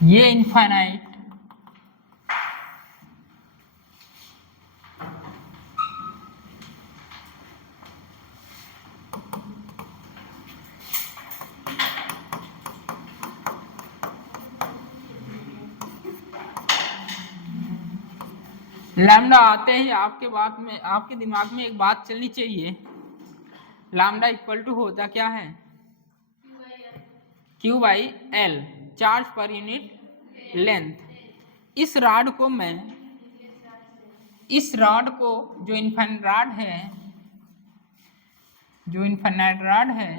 ये इनफाइनाइट लैम्डा आते ही आपके दिमाग में एक बात चलनी चाहिए, लैम्डा इक्वल टू होता क्या है? Q बाई एल, चार्ज पर यूनिट लेंथ। इस रॉड को जो इनफाइनाइट रॉड है,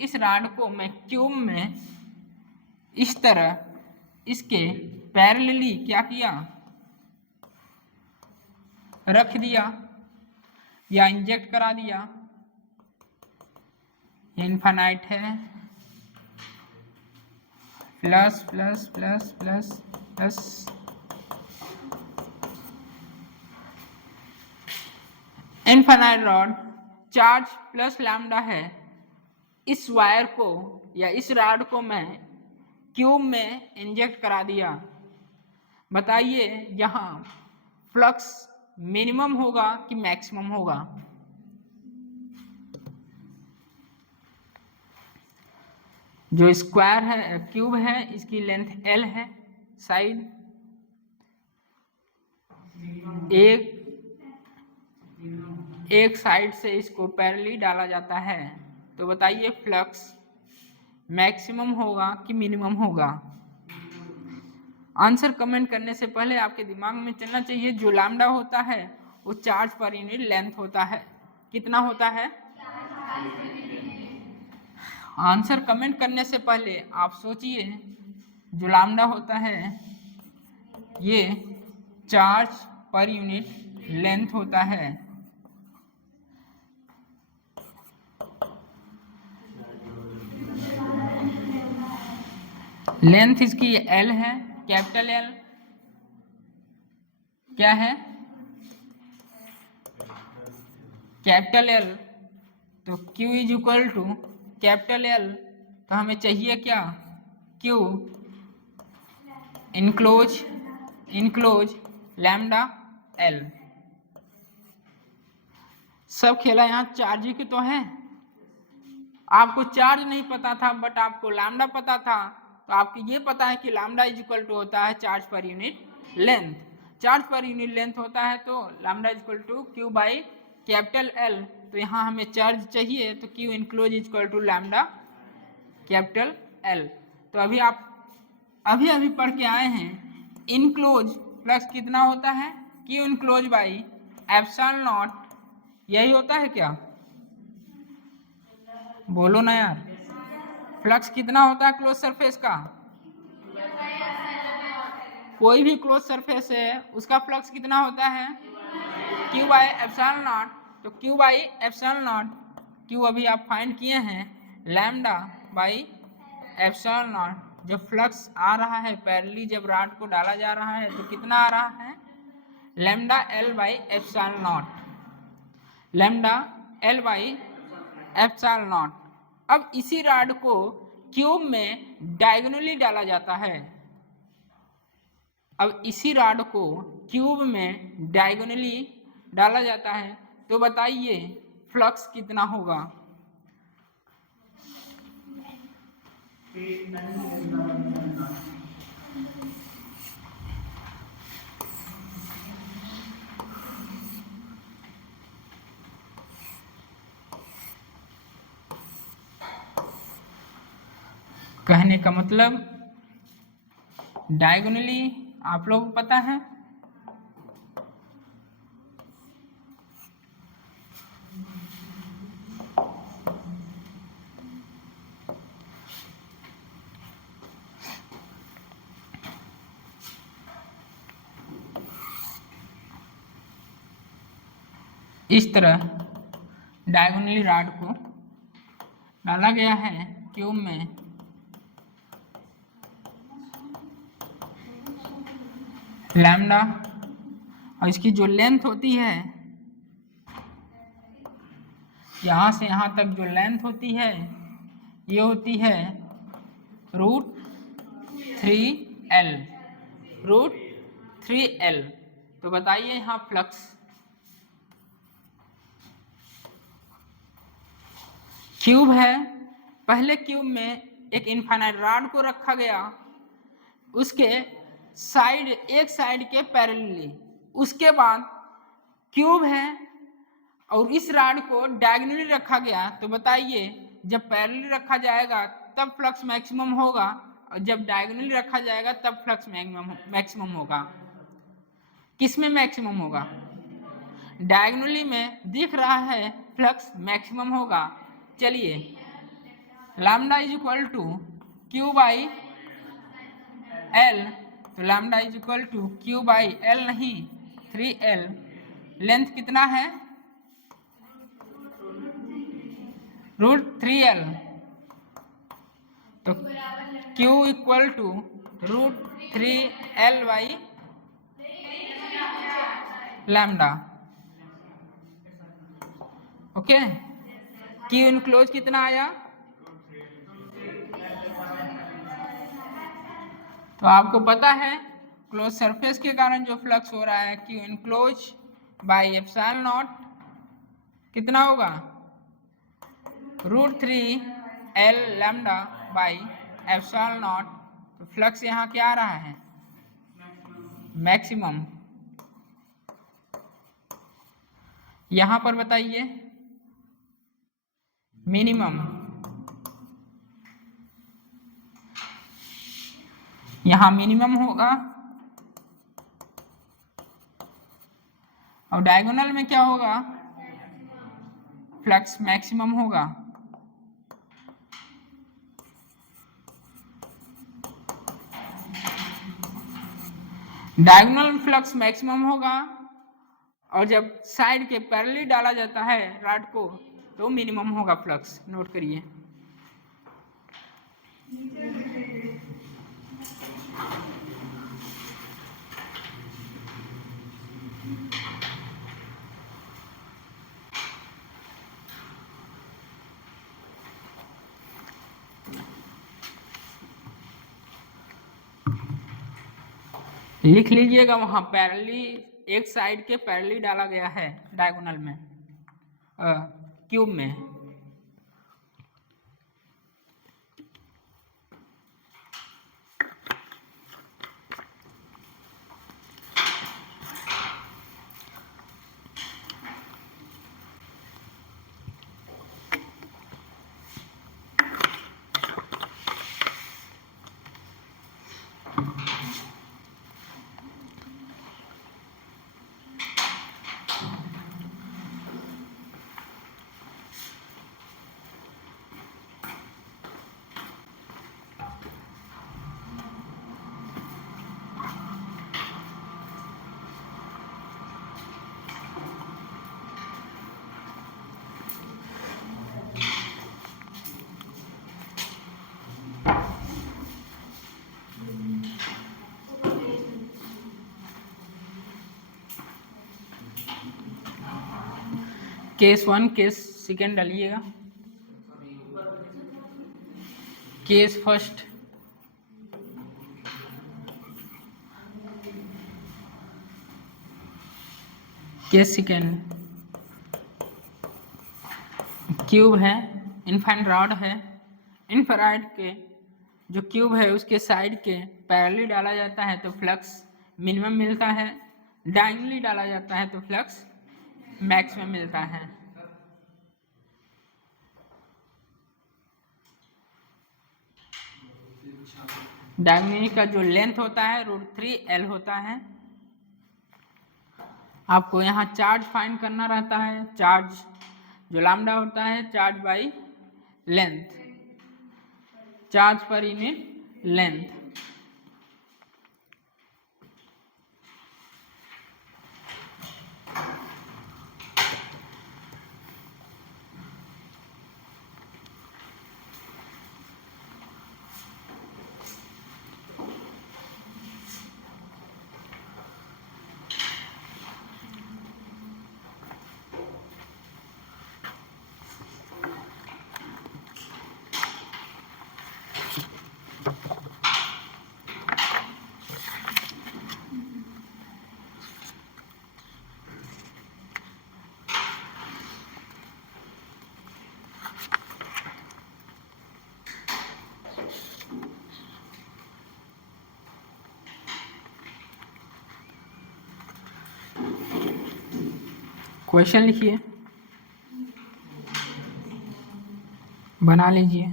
इस रॉड को मैं क्यूब में इस तरह इसके पैरेलली क्या किया, रख दिया या इंजेक्ट करा दिया। इनफाइनाइट है, plus plus plus plus plus, infinite rod charge plus lambda है। इस वायर को या इस रॉड को मैं क्यूब में इंजेक्ट करा दिया। बताइए यहाँ फ्लक्स मिनिमम होगा कि मैक्सिमम होगा? जो स्क्वायर है, क्यूब है, इसकी लेंथ एल है, साइड एक साइड से इसको पैरेलली डाला जाता है, तो बताइए फ्लक्स मैक्सिमम होगा कि मिनिमम होगा? आंसर कमेंट करने से पहले आपके दिमाग में चलना चाहिए जो लैम्डा होता है वो चार्ज पर यूनिट लेंथ होता है। कितना होता है? आंसर कमेंट करने से पहले आप सोचिए, जो लैम्डा होता है ये चार्ज पर यूनिट लेंथ होता है। लेंथ इसकी एल है, कैपिटल एल। क्या है? Capital L. तो Q is equal to capital L, तो हमें चाहिए क्या? Q enclose lambda L. सब खेला यहाँ चार्ज की तो है। आपको चार्ज नहीं पता था बट आपको लैम्डा पता था, तो आपको ये पता है कि लैम्डा इज इक्वल टू होता है चार्ज पर यूनिट लेंथ। चार्ज पर यूनिट लेंथ होता है तो lambda is equal to Q by capital L. तो यहाँ हमें चार्ज चाहिए तो Q enclose is equal to lambda capital L. तो अभी पढ़ के आए हैं, इनक्लोज प्लस कितना होता है? Q enclose by epsilon not. यही होता है क्या? बोलो ना यार। फ्लक्स कितना होता है क्लोज सरफेस का? कोई भी क्लोज सरफेस है उसका फ्लक्स कितना होता है? Q by epsilon naught. तो Q by epsilon naught, Q अभी आप फाइंड किए हैं, लैम्डा बाई एप्सिलॉन नॉट। जो फ्लक्स आ रहा है पैरेलली जब रॉड को डाला जा रहा है तो कितना आ रहा है? Lambda L by epsilon not, lambda L by epsilon not. अब इसी रॉड को क्यूब में डायगोनली डाला जाता है। अब इसी रॉड को क्यूब में डायगोनली डाला जाता है, तो बताइए फ्लक्स कितना होगा। कहने का मतलब डायगोनली आप लोगों को पता है, इस तरह डायगोनली रॉड को डाला गया है क्यूब में, लैम्डा, और इसकी जो लेंथ होती है, यहाँ से यहाँ तक जो लेंथ होती है ये होती है √3L, √3L। तो बताइए यहाँ फ्लक्स, क्यूब है, पहले क्यूब में एक इनफाइनाइट रॉड को रखा गया, उसके साइड एक साइड के पैरेलली, उसके बाद क्यूब है और इस रॉड को डायगोनली रखा गया। तो बताइए जब पैरेलली रखा जाएगा तब फ्लक्स मैक्सिमम होगा, और जब डायगोनली रखा जाएगा तब फ्लक्स मैक्सिमम होगा। किस में मैक्सिमम होगा? डायगोनली में दिख रहा है फ्लक्स मैक्सिमम होगा। चलिए, lambda is equal to Q by L, तो lambda is equal to Q by L नहीं 3L। लेंथ कितना है? √3L, तो Q equal to √3L by lambda. Okay, Q enclose कितना आया? तो आपको पता है क्लोज सरफेस के कारण जो फ्लक्स हो रहा है Q enclose by epsilon not कितना होगा? √3L lambda by epsilon naught. तो फ्लक्स यहाँ क्या आ रहा है? मैक्सिमम। यहाँ पर बताइए मिनिमम, यहाँ मिनिमम होगा, और डायगोनल में क्या होगा? फ्लक्स मैक्सिमम होगा। डायगोनल फ्लक्स मैक्सिमम होगा, और जब साइड के पैरेलली डाला जाता है रॉड को तो मिनिमम होगा फ्लक्स। नोट करिए। लिख लीजिएगा, वहां पैरेलली एक साइड के पैरेलली डाला गया है डायगोनल में, क्यूब में। केस 1 केस 2 डालिएगा। Case first, case second. Cube है, इनफाइनाइट रॉड है, इनफ्रारेड के जो क्यूब है उसके साइड के पैरेलली डाला जाता है तो फ्लक्स मिनिमम मिलता है, डायगोनली डाला जाता है तो फ्लक्स मैक्सिमम मिलता है। डायगोनली का जो लेंथ होता है √3L होता है। आपको यहाँ चार्ज फाइंड करना रहता है, चार्ज जो लैम्डा होता है चार्ज बाई लेंथ, चार्ज पर यूनिट लेंथ। क्वेश्चन लिखिए, बना लीजिए।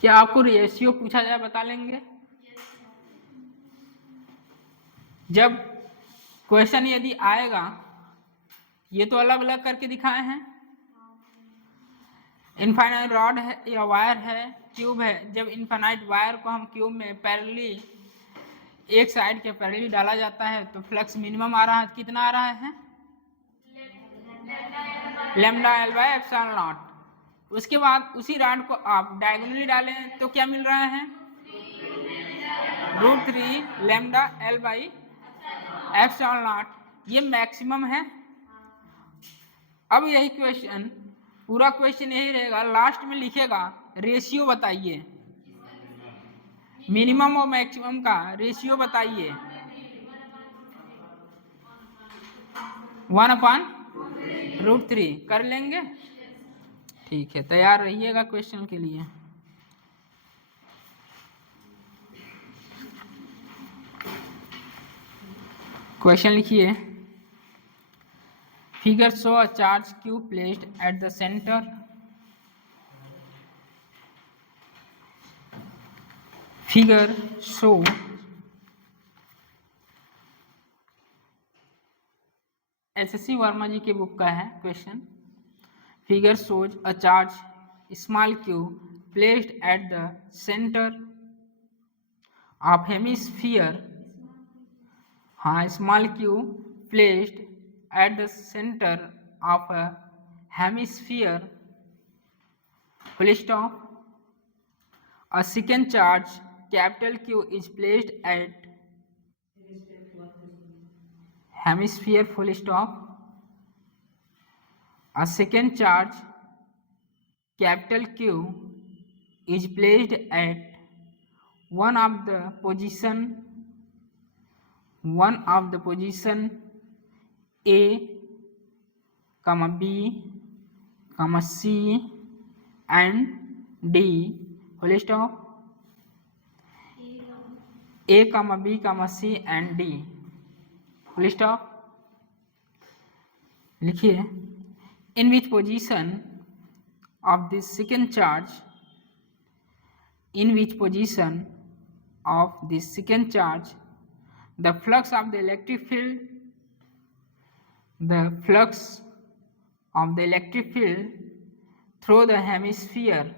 क्या आपको रेशियो पूछा जाए बता लेंगे? जब क्वेश्चन यदि आएगा, ये तो अलग अलग करके दिखाए हैं, इनफाइनाइट रॉड है या वायर है, क्यूब है। जब इनफाइनाइट वायर को हम क्यूब में पैरेलली एक साइड के पैरेलली डाला जाता है तो फ्लक्स मिनिमम आ रहा है, कितना आ रहा है? Lambda L bye epsilon not. उसके बाद उसी रॉड को आप डायगोनली डालें तो क्या मिल रहा है? √3 lambda L by epsilon not. ये मैक्सिमम है। अब यही क्वेश्चन, पूरा क्वेश्चन यही रहेगा, लास्ट में लिखेगा रेशियो बताइए, मिनिमम और मैक्सिमम का रेशियो बताइए। 1/√3 कर लेंगे। ठीक है, तैयार रहिएगा क्वेश्चन के लिए। क्वेश्चन लिखिए, figure show a charge cube placed at the center, figure show SSC Verma ji के बुक का है question. Figure shows a charge small cube placed at the center of hemisphere, हाँ, small cube placed at the center of a hemisphere, full stop. A second charge capital Q is placed at hemisphere, full stop. A second charge capital Q is placed at one of the position A, B, C and D, full stop. A, B, C and D, full stop. लिखिए, in which position of this second charge, in which position of this second charge the flux of the electric field, the flux of the electric field through the hemisphere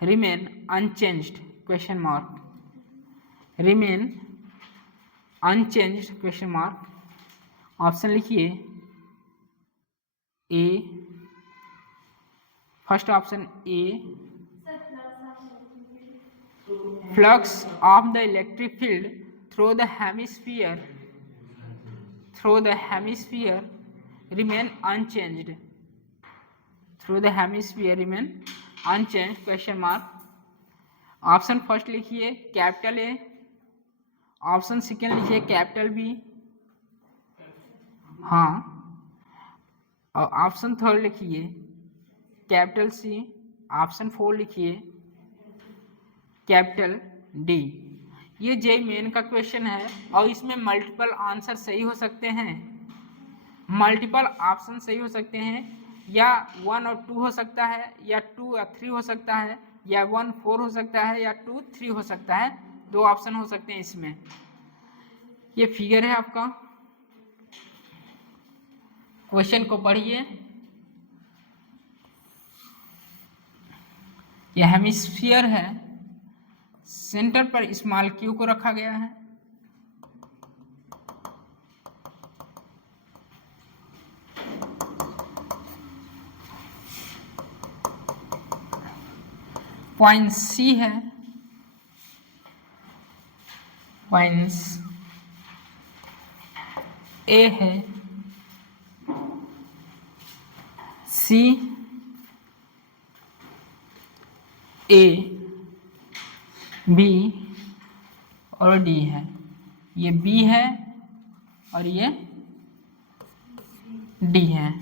remain unchanged, question mark, remain unchanged, question mark. Option लिखिए, A, first option A, flux of the electric field through the hemisphere remain unchanged, through the hemisphere remain unchanged question mark। Option first लिखिए कैपिटल ए, ऑप्शन सेकेंड लिखिए कैपिटल बी, हाँ, और ऑप्शन थर्ड लिखिए कैपिटल सी, ऑप्शन फोर लिखिए कैपिटल डी। ये जेईई मेन का क्वेश्चन है और इसमें मल्टीपल आंसर सही हो सकते हैं, मल्टीपल ऑप्शन सही हो सकते हैं, या 1 और 2 हो सकता है, या 2 और 3 हो सकता है, या 1 4 हो सकता है, या 2 3 हो सकता है, 2 ऑप्शन हो सकते हैं इसमें। ये फिगर है आपका, क्वेश्चन को पढ़िए। यह हेमिस्फीयर है, सेंटर पर स्मॉल क्यू को रखा गया है, पॉइंट सी है, पॉइंट्स ए है, सी, ए, बी और डी है। ये बी है और ये डी है।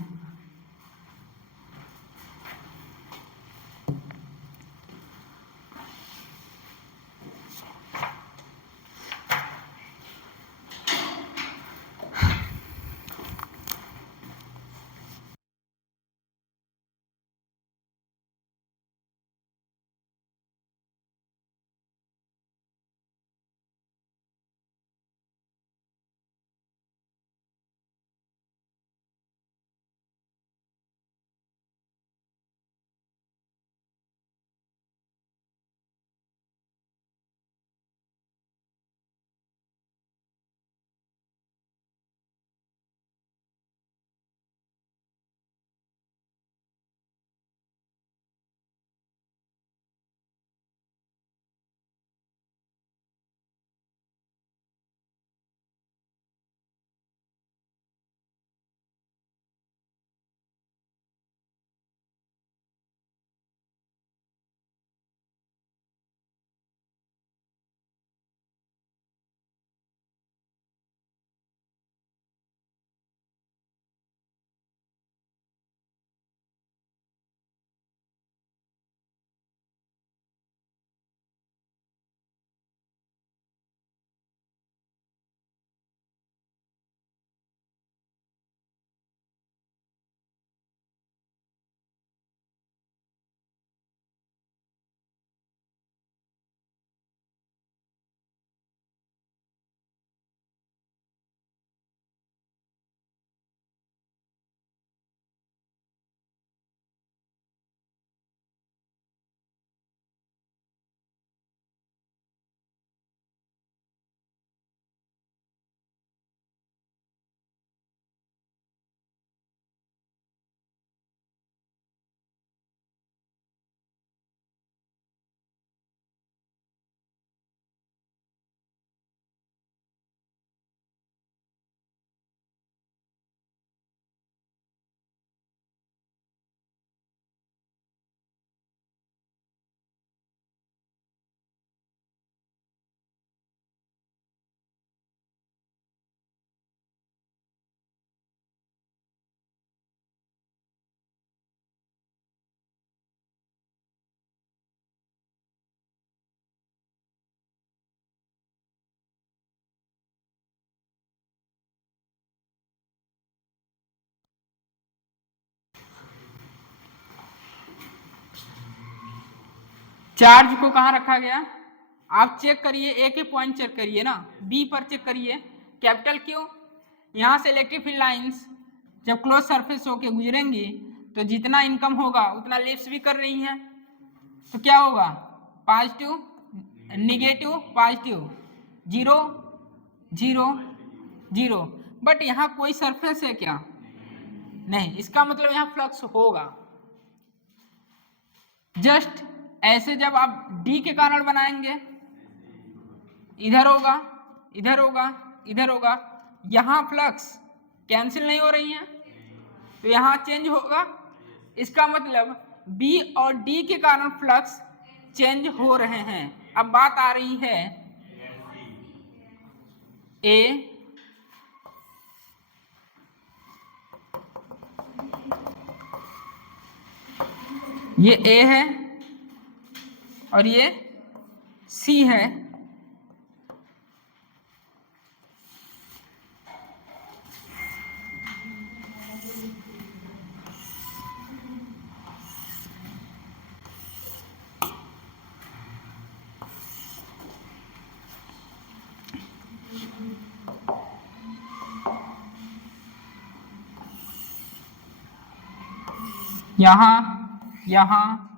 चार्ज को कहाँ रखा गया, आप चेक करिए, ए के पॉइंट चेक करिए ना, बी पर चेक करिए, कैपिटल क्यू। यहाँ से इलेक्ट्रिक फील्ड लाइंस जब क्लोज सरफेस होके गुजरेंगी तो जितना इनकम होगा उतना लेस भी कर रही हैं, तो क्या होगा, पॉजिटिव निगेटिव पॉजिटिव, 0 0 0। बट यहाँ कोई सरफेस है क्या, नहीं, इसका मतलब यहाँ फ्लक्स होगा। जस्ट ऐसे जब आप डी के कारण बनाएंगे, इधर होगा, इधर होगा, इधर होगा, यहाँ फ्लक्स कैंसिल नहीं हो रही है, तो यहाँ चेंज होगा। इसका मतलब बी और डी के कारण फ्लक्स चेंज हो रहे हैं। अब बात आ रही है ए, ये ए है और ये सी है।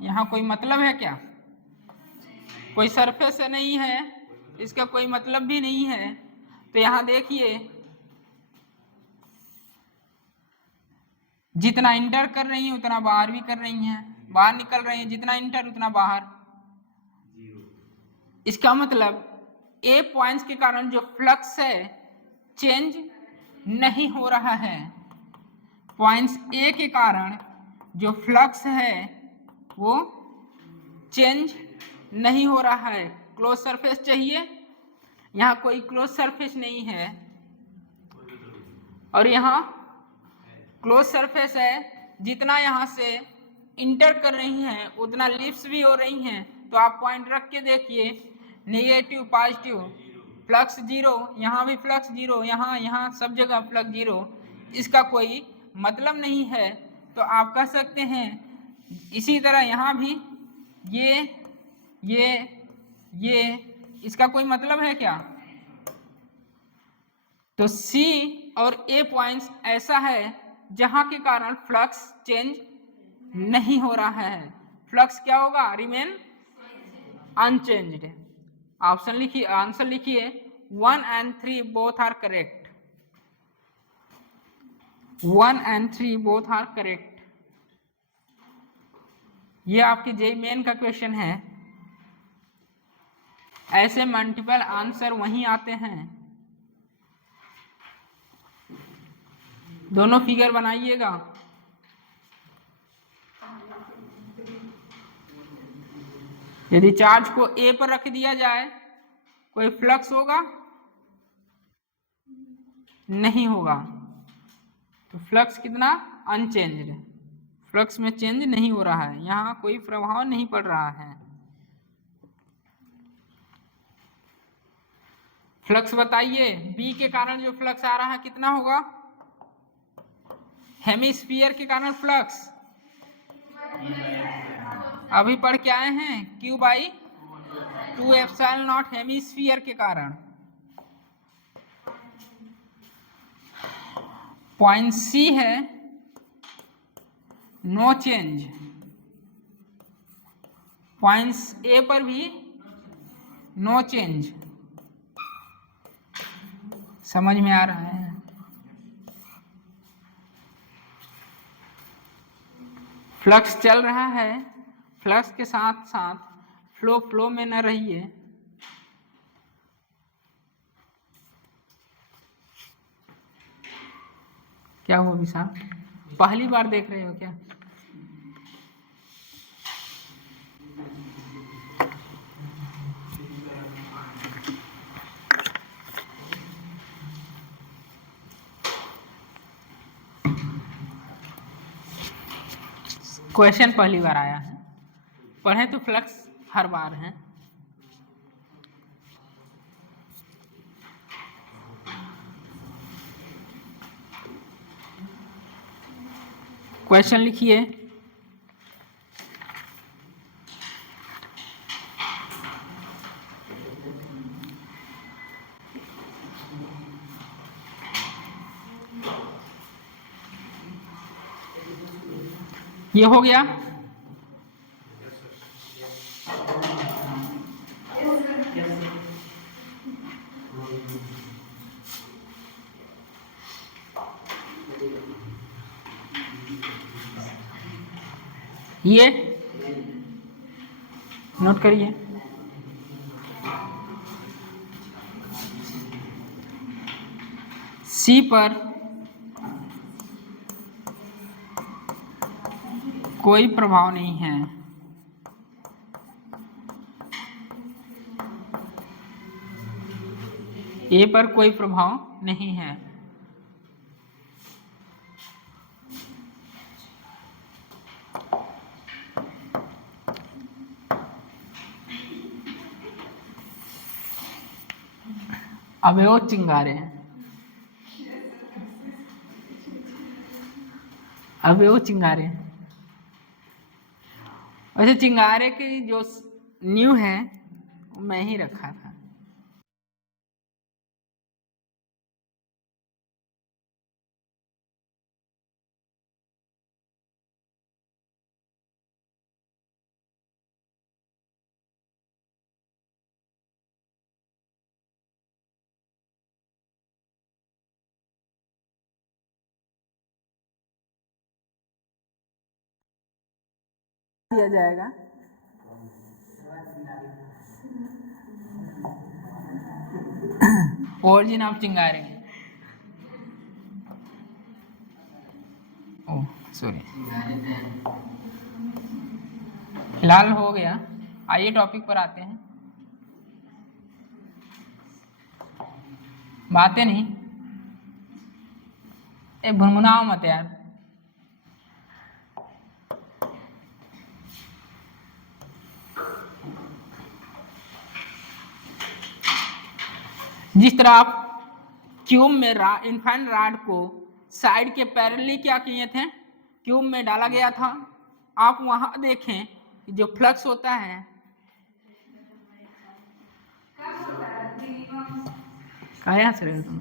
यहाँ कोई मतलब है क्या? कोई सरफेस नहीं है, इसका कोई मतलब भी नहीं है। तो यहाँ देखिए, जितना इंटर कर रही है उतना बाहर भी कर रही हैं, बाहर निकल रही हैं, जितना इंटर उतना बाहर। इसका मतलब ए पॉइंट्स के कारण जो फ्लक्स है चेंज नहीं हो रहा है। पॉइंट्स ए के कारण जो फ्लक्स है वो चेंज नहीं हो रहा है। क्लोज सरफेस चाहिए, यहाँ कोई क्लोज सरफेस नहीं है, और यहाँ क्लोज सरफेस है। जितना यहाँ से इंटर कर रही हैं उतना लिप्स भी हो रही हैं। तो आप पॉइंट रख के देखिए, नेगेटिव पॉजिटिव, फ्लक्स जीरो, यहाँ भी फ्लक्स जीरो, यहाँ सब जगह फ्लक्स जीरो। इसका कोई मतलब नहीं है। तो आप कह सकते हैं इसी तरह यहाँ भी ये इसका कोई मतलब है क्या? तो सी और ए पॉइंट्स ऐसा है जहां के कारण फ्लक्स चेंज नहीं हो रहा है। फ्लक्स क्या होगा? Remain unchanged. ऑप्शन लिखिए, आंसर लिखिए 1 and 3 both are correct. 1 and 3 both are correct. ये आपकी जेईई मेन का क्वेश्चन है। ऐसे मल्टीपल आंसर वहीं आते हैं। दोनों फिगर बनाइएगा। यदि चार्ज को ए पर रख दिया जाए कोई फ्लक्स होगा? नहीं होगा। तो फ्लक्स कितना? अनचेंज्ड। फ्लक्स में चेंज नहीं हो रहा है, यहाँ कोई प्रभाव नहीं पड़ रहा है। फ्लक्स बताइए, बी के कारण जो फ्लक्स आ रहा है कितना होगा? हेमिस्फीयर के कारण फ्लक्स अभी पढ़ के आए हैं, Q/2 एप्सिलॉन नॉट हेमिस्फीयर के कारण। पॉइंट सी है नो चेंज, पॉइंट्स ए पर भी नो चेंज। समझ में आ रहा है? फ्लक्स चल रहा है, फ्लक्स के साथ साथ फ्लो में न रहिए। क्या हुआ विशाल, पहली बार देख रहे हो क्या? क्वेश्चन पहली बार आया है, पढ़े तो फ्लक्स हर बार है। क्वेश्चन लिखिए। ये हो गया। ये नोट करिए। सी पर कोई प्रभाव नहीं है। ए पर कोई प्रभाव नहीं है। अवयव चिंगारे, अवयव चिंगारे। वैसे चिंगारे की जो न्यू है वो मैं ही रखा था। दिया जाएगा ओरिजिन ऑफ चिंगारे। ओ सॉरी, फिलहाल हो गया। आइए टॉपिक पर आते हैं। बातें नहीं, ए भुनभुनाओ मत यार। जिस तरह आप क्यूब में इनफाइनाइट रॉड को साइड के पैरेलली क्या किए थे, क्यूब में डाला गया था। आप वहां देखें कि जो फ्लक्स होता है क्या से रहे तुम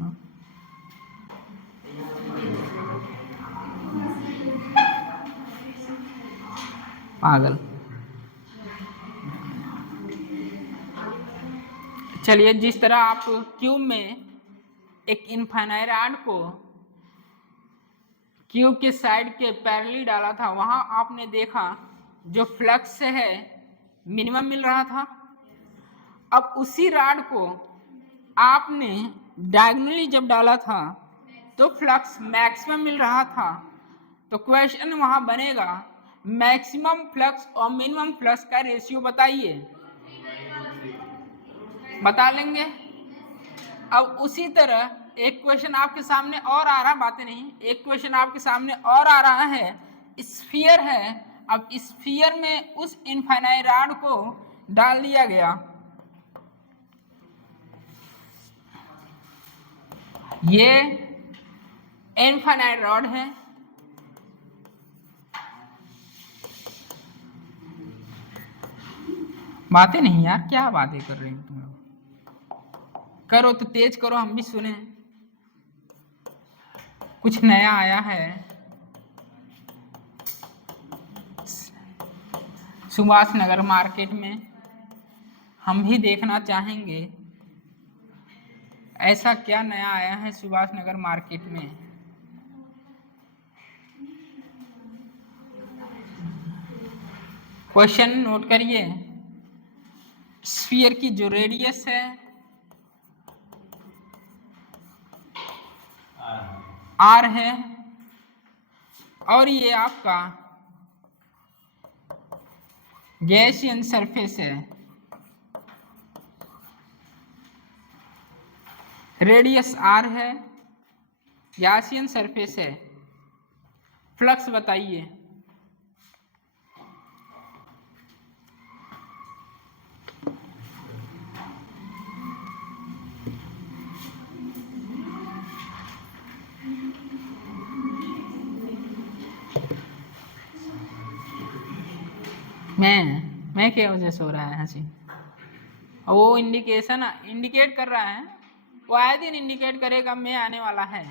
पागल। चलिए, जिस तरह आप क्यूब में एक इनफाइनाइट रॉड को क्यूब के साइड के पैरेलली डाला था, वहां आपने देखा जो फ्लक्स है मिनिमम मिल रहा था। अब उसी रॉड को आपने डायगोनली जब डाला था तो फ्लक्स मैक्सिमम मिल रहा था। तो क्वेश्चन वहां बनेगा मैक्सिमम फ्लक्स और मिनिमम फ्लक्स का रेशियो बताइए। बता लेंगे। अब उसी तरह एक क्वेश्चन आपके सामने और आ रहा, बातें नहीं, एक क्वेश्चन आपके सामने और आ रहा है, स्फीयर है। अब स्फीयर में उस इनफाइनाइट रॉड को डाल दिया गया। ये इनफाइनाइट रॉड है। बातें नहीं यार, क्या बातें कर रही हो तुम लोग? करो तो तेज करो, हम भी सुने। कुछ नया आया है। सुभाष नगर मार्केट में हम भी देखना चाहेंगे ऐसा क्या नया आया है सुभाष नगर मार्केट में। क्वेश्चन नोट करिए। स्फीयर की जो रेडियस है आर है और ये आपका गैसियन सरफेस है। रेडियस आर है, गैसियन सरफेस है। फ्लक्स बताइए। मैं क्या वजह से हो रहा है हंसी? वो इंडिकेशन इंडिकेट कर रहा है, वो आए दिन इंडिकेट करेगा मैं आने वाला है।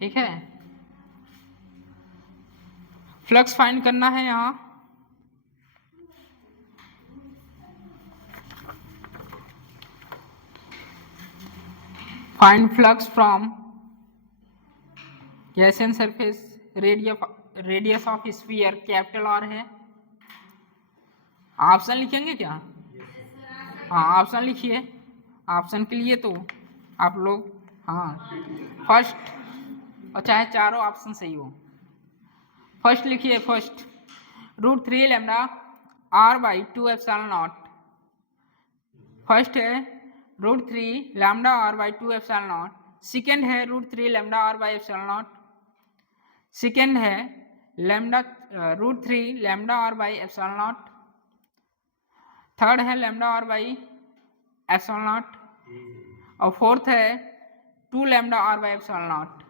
ठीक है, फ्लक्स फाइंड करना है यहाँ। Find flux from Gaussian surface, radius radius of sphere capital R है। ऑप्शन लिखेंगे क्या? हाँ ऑप्शन लिखिए। ऑप्शन के लिए तो आप लोग हाँ फर्स्ट, और चाहे चारों ऑप्शन सही हो। फर्स्ट लिखिए, first √3 lambda R by 2 epsilon naught. First है √3 lambda R by 2 epsilon naught. Second है √3 lambda R by epsilon naught. Second है lambda √3 lambda R by epsilon naught. Third है lambda R by epsilon naught. और फोर्थ है 2 lambda R by epsilon naught.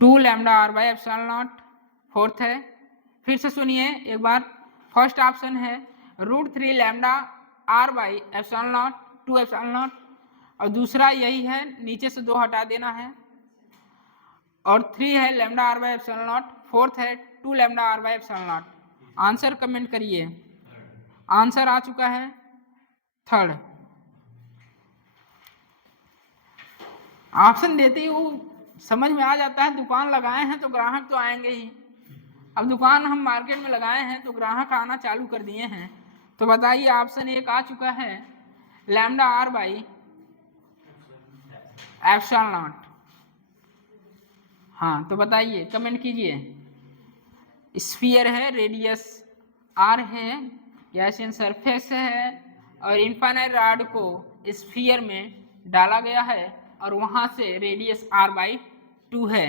2 lambda R by epsilon naught fourth है। फिर से सुनिए एक बार। फर्स्ट ऑप्शन है √3 lambda R by epsilon naught 2 epsilon naught, और दूसरा यही है, नीचे से 2 हटा देना है। और 3 है lambda R by epsilon naught. Fourth है 2 lambda R by epsilon naught. Answer comment करिए। आंसर आ चुका है थर्ड। ऑप्शन देते ही वो समझ में आ जाता है। दुकान लगाए हैं तो ग्राहक तो आएंगे ही। अब दुकान हम मार्केट में लगाए हैं तो ग्राहक आना चालू कर दिए हैं। तो बताइए ऑप्शन 1 आ चुका है lambda R by epsilon naught. हाँ तो बताइए, कमेंट कीजिए। स्फीयर है, रेडियस आर है, गैसियन सरफेस है, और इनफाइनाइट रॉड को स्फीयर में डाला गया है और वहां से रेडियस r बाई 2 है।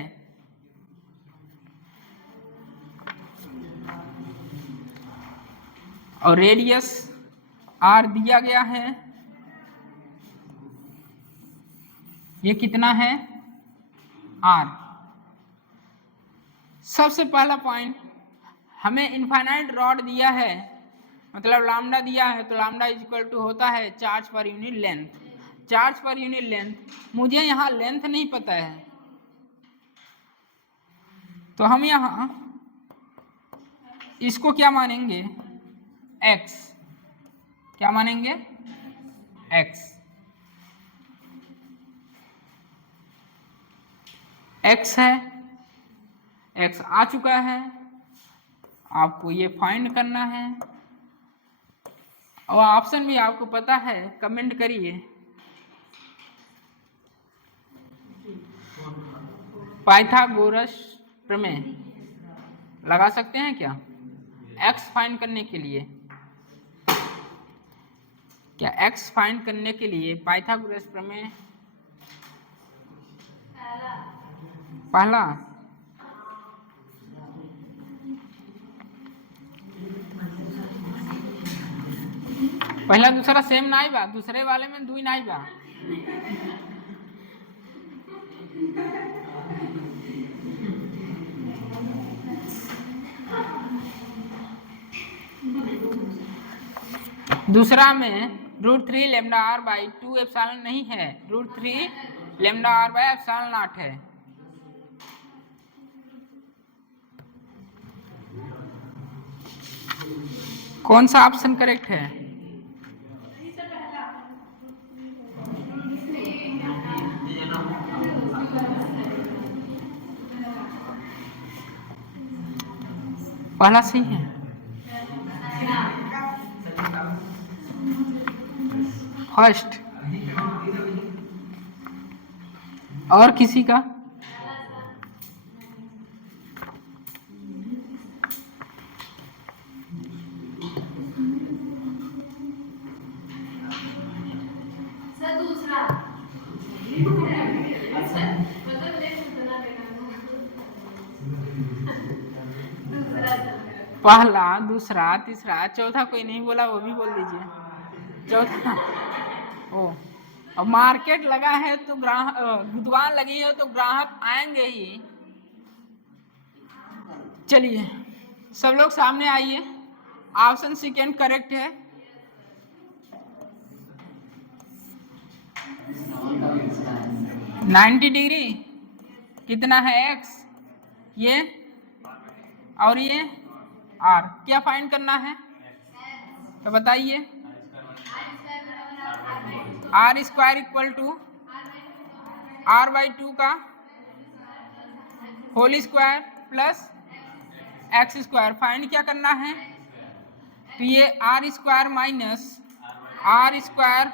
और रेडियस r दिया गया है, ये कितना है r। सबसे पहला पॉइंट, हमें इनफाइनाइट रॉड दिया है, मतलब लैम्डा दिया है, तो लैम्डा इज इक्वल टू होता है चार्ज पर यूनिट लेंथ। चार्ज पर यूनिट लेंथ, मुझे यहाँ लेंथ नहीं पता है, तो हम यहाँ इसको क्या मानेंगे x। क्या मानेंगे x। x है, x आ चुका है, आपको ये फाइंड करना है। और ऑप्शन भी आपको पता है, कमेंट करिए। पाइथागोरस प्रमेय लगा सकते हैं क्या x फाइंड करने के लिए? क्या x फाइंड करने के लिए पाइथागोरस प्रमेय पहला? पहला दूसरा सेम ना आई बा, दूसरे वाले में 2 ना आई बा। दूसरा में √3 लैम्डा आर बाई 2 एप्सिलॉन नहीं है, √3 lambda R by epsilon naught है। कौन सा ऑप्शन करेक्ट है? पहला सही है। फर्स्ट और किसी का? पहला, दूसरा, तीसरा, चौथा कोई नहीं बोला, वो भी बोल दीजिए। चौथा ओ, अब मार्केट लगा है तो ग्राहक, दुकान लगी है तो ग्राहक आएंगे ही। चलिए सब लोग सामने आइए। ऑप्शन सेकेंड करेक्ट है। नाइन्टी डिग्री कितना है x, ये और ये r। क्या फाइंड करना है तो बताइए। r² equal to r by 2 का whole square plus X square. Find क्या करना है, तो ये R square minus R square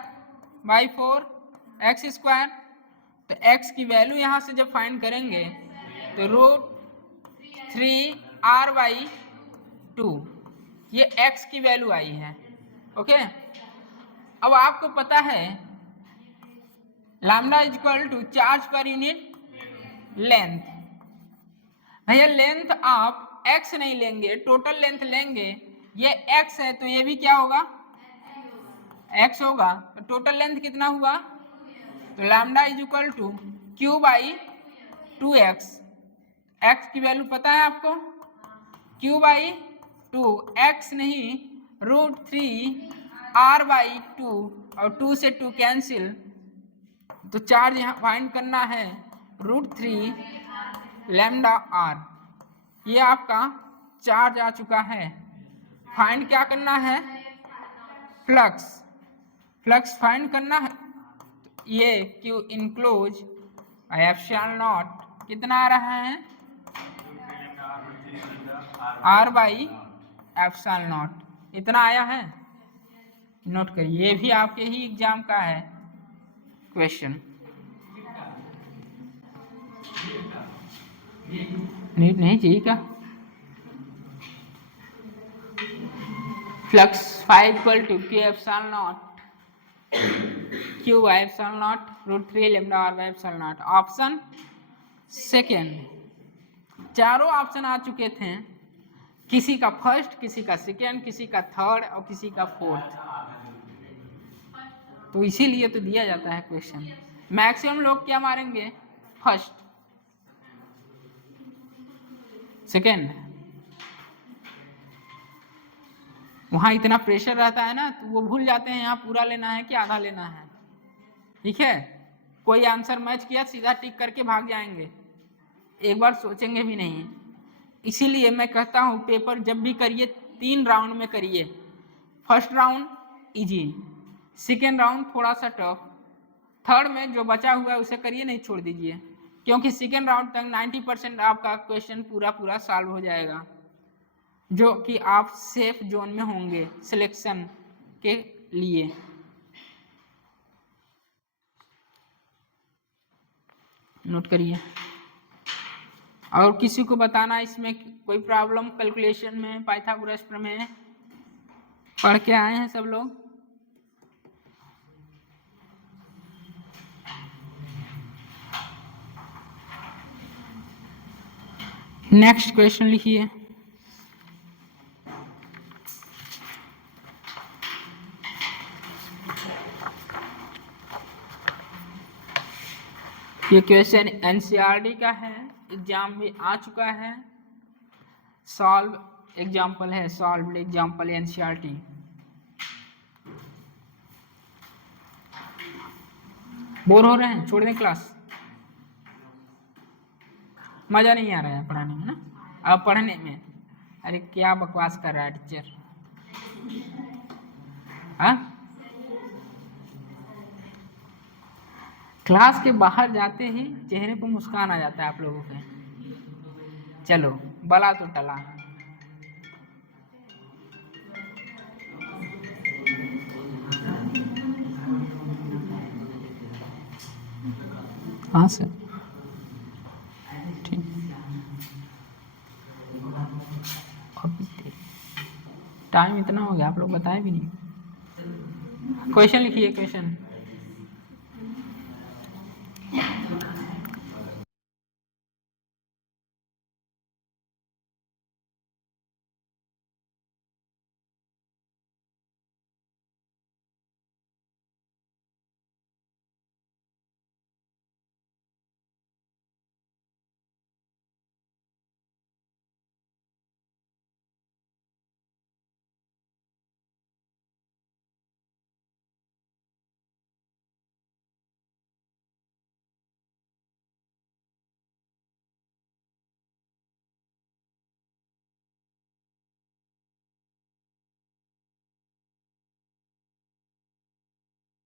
by 4 X square. तो एक्स की वैल्यू यहाँ से जब फाइंड करेंगे तो √3r/2 ये x की वैल्यू आई है। ओके, अब आपको पता है lambda is equal to charge पर यूनिट लेंथ। भैया लेंथ आप x नहीं लेंगे, टोटल लेंथ लेंगे। ये x है तो ये भी क्या होगा, x होगा। तो टोटल लेंथ कितना हुआ, तो lambda is equal to q/2x। x की वैल्यू पता है आपको, q/2, x नहीं √3r/2 और 2 से 2 कैंसिल, तो चार्ज यहाँ फाइंड करना है √3 लैम्डा r। ये आपका चार्ज आ चुका है। फाइंड क्या करना है, फ्लक्स। फ्लक्स फाइंड करना है, ये Q इनक्लोज एप्सिलॉन नॉट कितना आ रहा है, r/एप्सिलॉन नॉट इतना आया है। नोट करिए, ये भी आपके ही एग्जाम का है क्वेश्चन। नीट नहीं चाहिए क्या, फ्लक्स 5 = Q एप्सिलॉन नॉट Q/एप्सिलॉन नॉट √3 लैम्डा r/एप्सिलॉन नॉट। Option second. चारों ऑप्शन आ चुके थे, किसी का फर्स्ट, किसी का सेकेंड, किसी का थर्ड और किसी का फोर्थ। तो इसीलिए तो दिया जाता है क्वेश्चन। मैक्सिमम लोग क्या मारेंगे, फर्स्ट, सेकेंड। वहाँ इतना प्रेशर रहता है ना, तो वो भूल जाते हैं यहाँ पूरा लेना है कि आधा लेना है। ठीक है, कोई आंसर मैच किया सीधा टिक करके भाग जाएंगे, एक बार सोचेंगे भी नहीं। इसीलिए मैं कहता हूँ पेपर जब भी करिए 3 राउंड में करिए। First round easy, second round थोड़ा सा टफ, थर्ड में जो बचा हुआ है उसे करिए, नहीं छोड़ दीजिए, क्योंकि सेकेंड राउंड तक 90% आपका क्वेश्चन पूरा सॉल्व हो जाएगा, जो कि आप सेफ जोन में होंगे सिलेक्शन के लिए। नोट करिए। और किसी को बताना इसमें कोई प्रॉब्लम कैलकुलेशन में, पाइथागोरस प्रमेय पढ़ के आए हैं सब लोग। नेक्स्ट क्वेश्चन लिखिए। ये क्वेश्चन एनसीईआरटी का है, एग्जाम में आ चुका है। सॉल्व एग्जाम्पल है, सॉल्व एग्जाम्पल एनसीईआरटी। बोर हो रहे हैं, छोड़ दें क्लास, मजा नहीं आ रहा है पढ़ाने में ना, अब पढ़ने में। अरे क्या बकवास कर रहा है टीचर, हाँ? क्लास के बाहर जाते ही चेहरे पर मुस्कान आ जाता है आप लोगों के। चलो बला तो टला। हाँ सर, ठीक। टाइम इतना हो गया, आप लोग बताए भी नहीं। क्वेश्चन लिखिए, क्वेश्चन।